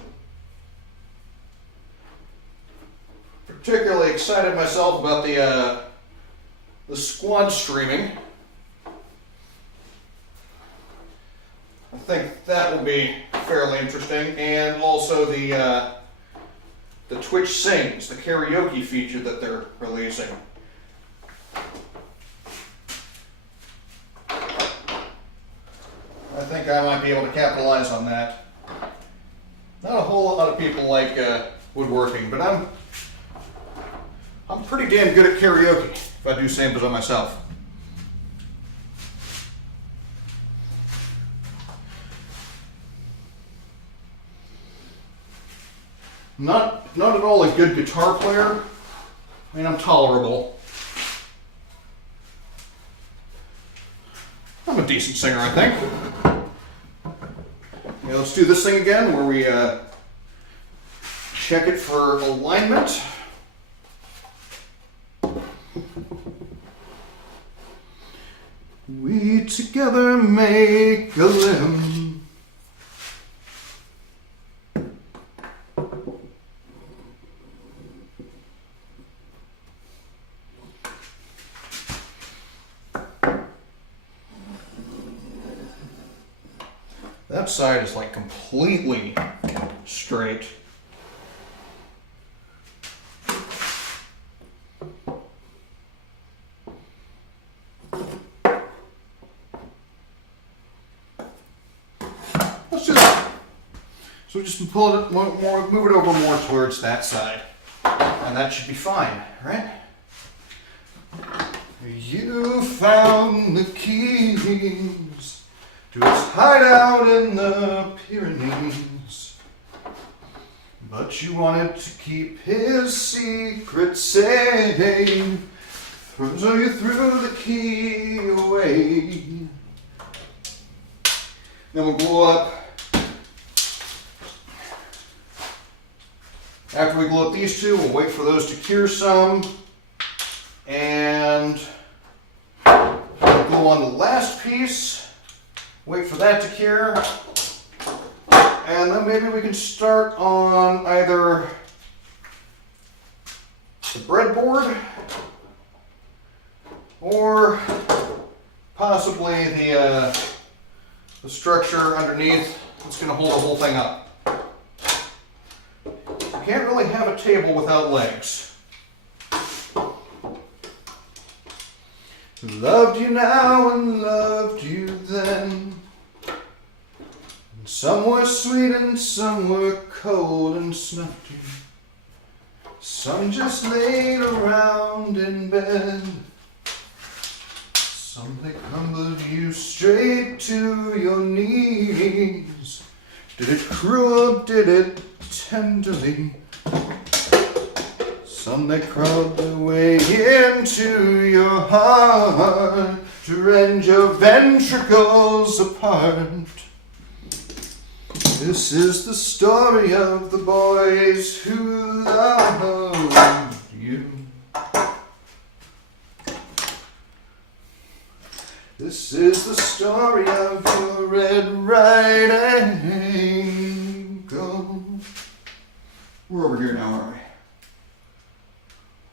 particularly excited myself about the squad streaming. I think that will be fairly interesting, and also the Twitch Sings, the karaoke feature that they're releasing. I think I might be able to capitalize on that. Not a whole lot of people like woodworking, but I'm pretty damn good at karaoke, if I do say so myself. Not at all a good guitar player. I mean, I'm tolerable. I'm a decent singer, I think. Okay, let's do this thing again, where we check it for alignment. We together make a limb. That side is like completely straight. Let's do that. So we just pull it more, move it over more towards that side, and that should be fine, right? You found the keys to its hideout in the Pyrenees, but you wanted to keep his secret safe, so you threw the key away. Then we'll glue up. After we glue up these two, we'll wait for those to cure some, and we'll glue on the last piece. Wait for that to cure. And then maybe we can start on either the breadboard or possibly the structure underneath that's going to hold the whole thing up. You can't really have a table without legs. Loved you now and loved you then. Some were sweet and some were cold and snuffed you. Some just laid around in bed. Some they crumbled you straight to your knees. Did it cruel, did it tenderly? Some they crawled their way into your heart to rend your ventricles apart. This is the story of the boys who loved you. This is the story of your red right ankle. We're over here now, aren't we?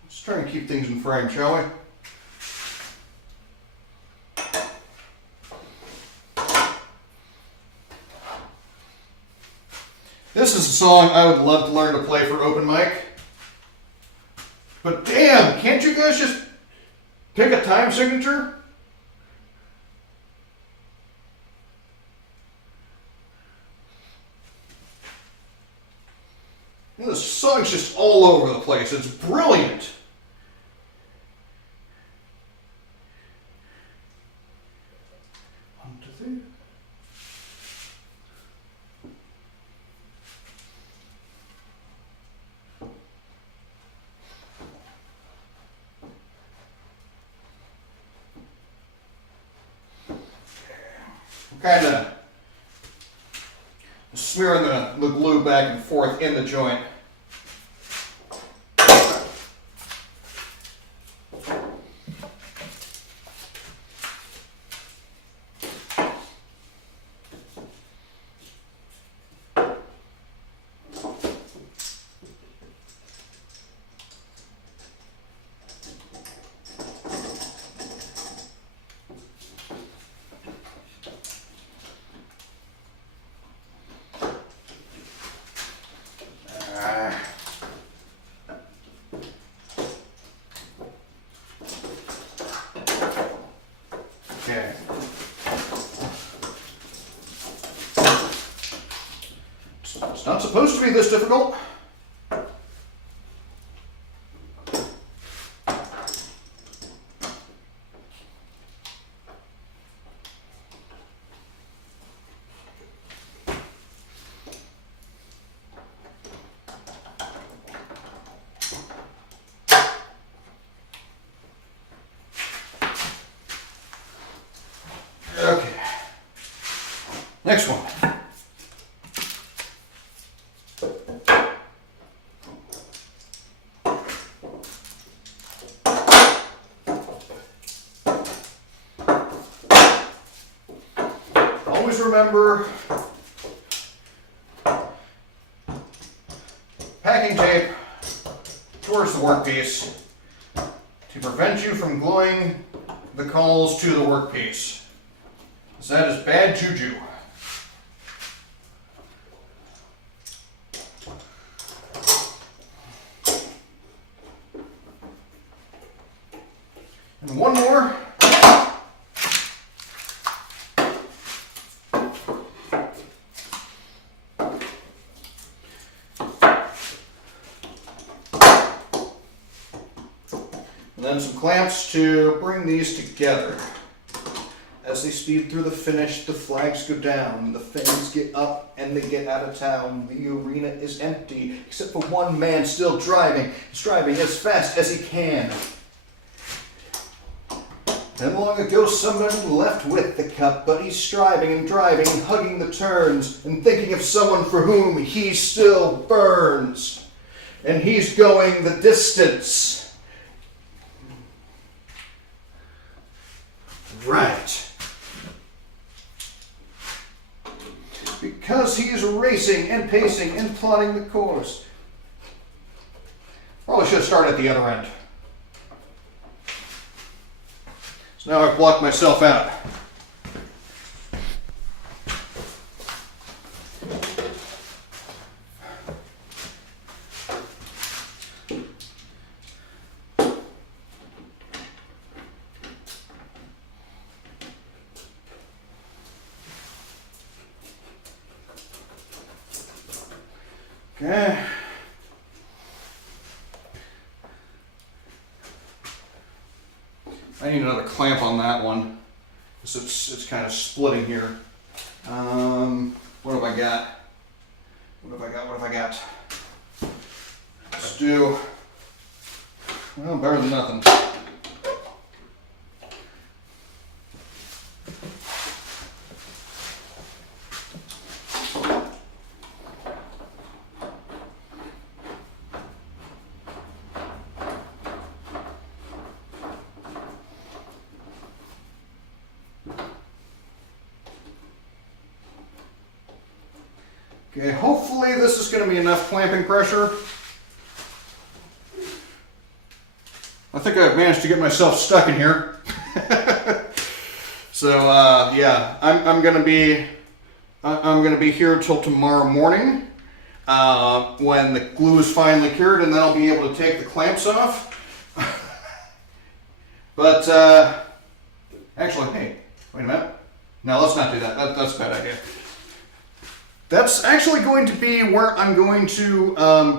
Let's try and keep things in frame, shall we? This is a song I would love to learn to play for open mic. But damn, can't you guys just pick a time signature? This song's just all over the place. It's brilliant. One, two, three. Kind of smearing the glue back and forth in the joint. Okay. It's not supposed to be this difficult. Okay. Next one. Always remember packing tape towards the workpiece to prevent you from gluing the cauls to the workpiece. That is bad juju. And one more. And then some clamps to bring these together. As they speed through the finish, the flags go down, the fans get up, and they get out of town. The arena is empty, except for one man still driving as fast as he can. And long ago someone left with the cup, but he's striving and driving and hugging the turns and thinking of someone for whom he still burns. And he's going the distance. Right. because he is racing and pacing and plotting the course. Probably should have started at the other end. So now I've blocked myself out. Okay. I need another clamp on that one. It's kind of splitting here. What have I got? What have I got? Let's do, well, better than nothing. Okay, hopefully this is going to be enough clamping pressure. I think I've managed to get myself stuck in here. So yeah, I'm going to be here till tomorrow morning when the glue is finally cured, and then I'll be able to take the clamps off. But actually, hey, wait a minute. No, let's not do that. That's a bad idea. That's actually going to be where I'm going to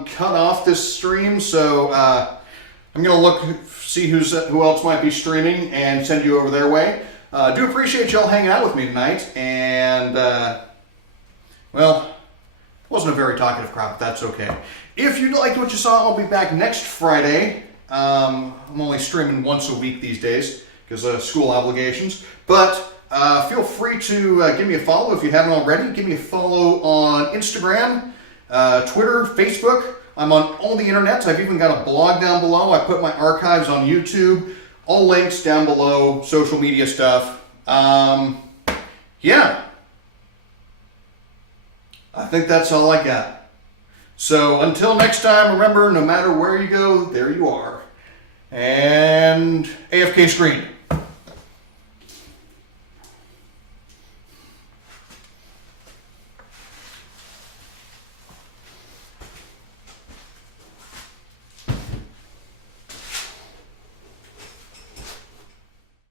cut off this stream. So I'm going to look, see who else might be streaming and send you over their way. Do appreciate y'all hanging out with me tonight. And, well, wasn't a very talkative crowd, but that's okay. If you liked what you saw, I'll be back next Friday. I'm only streaming once a week these days because of school obligations. But feel free to give me a follow if you haven't already. Give me a follow on Instagram, Twitter, Facebook. I'm on all the internets. I've even got a blog down below. I put my archives on YouTube. All links down below, social media stuff. Yeah. I think that's all I got. So until next time, remember, no matter where you go, there you are. And AFK screen.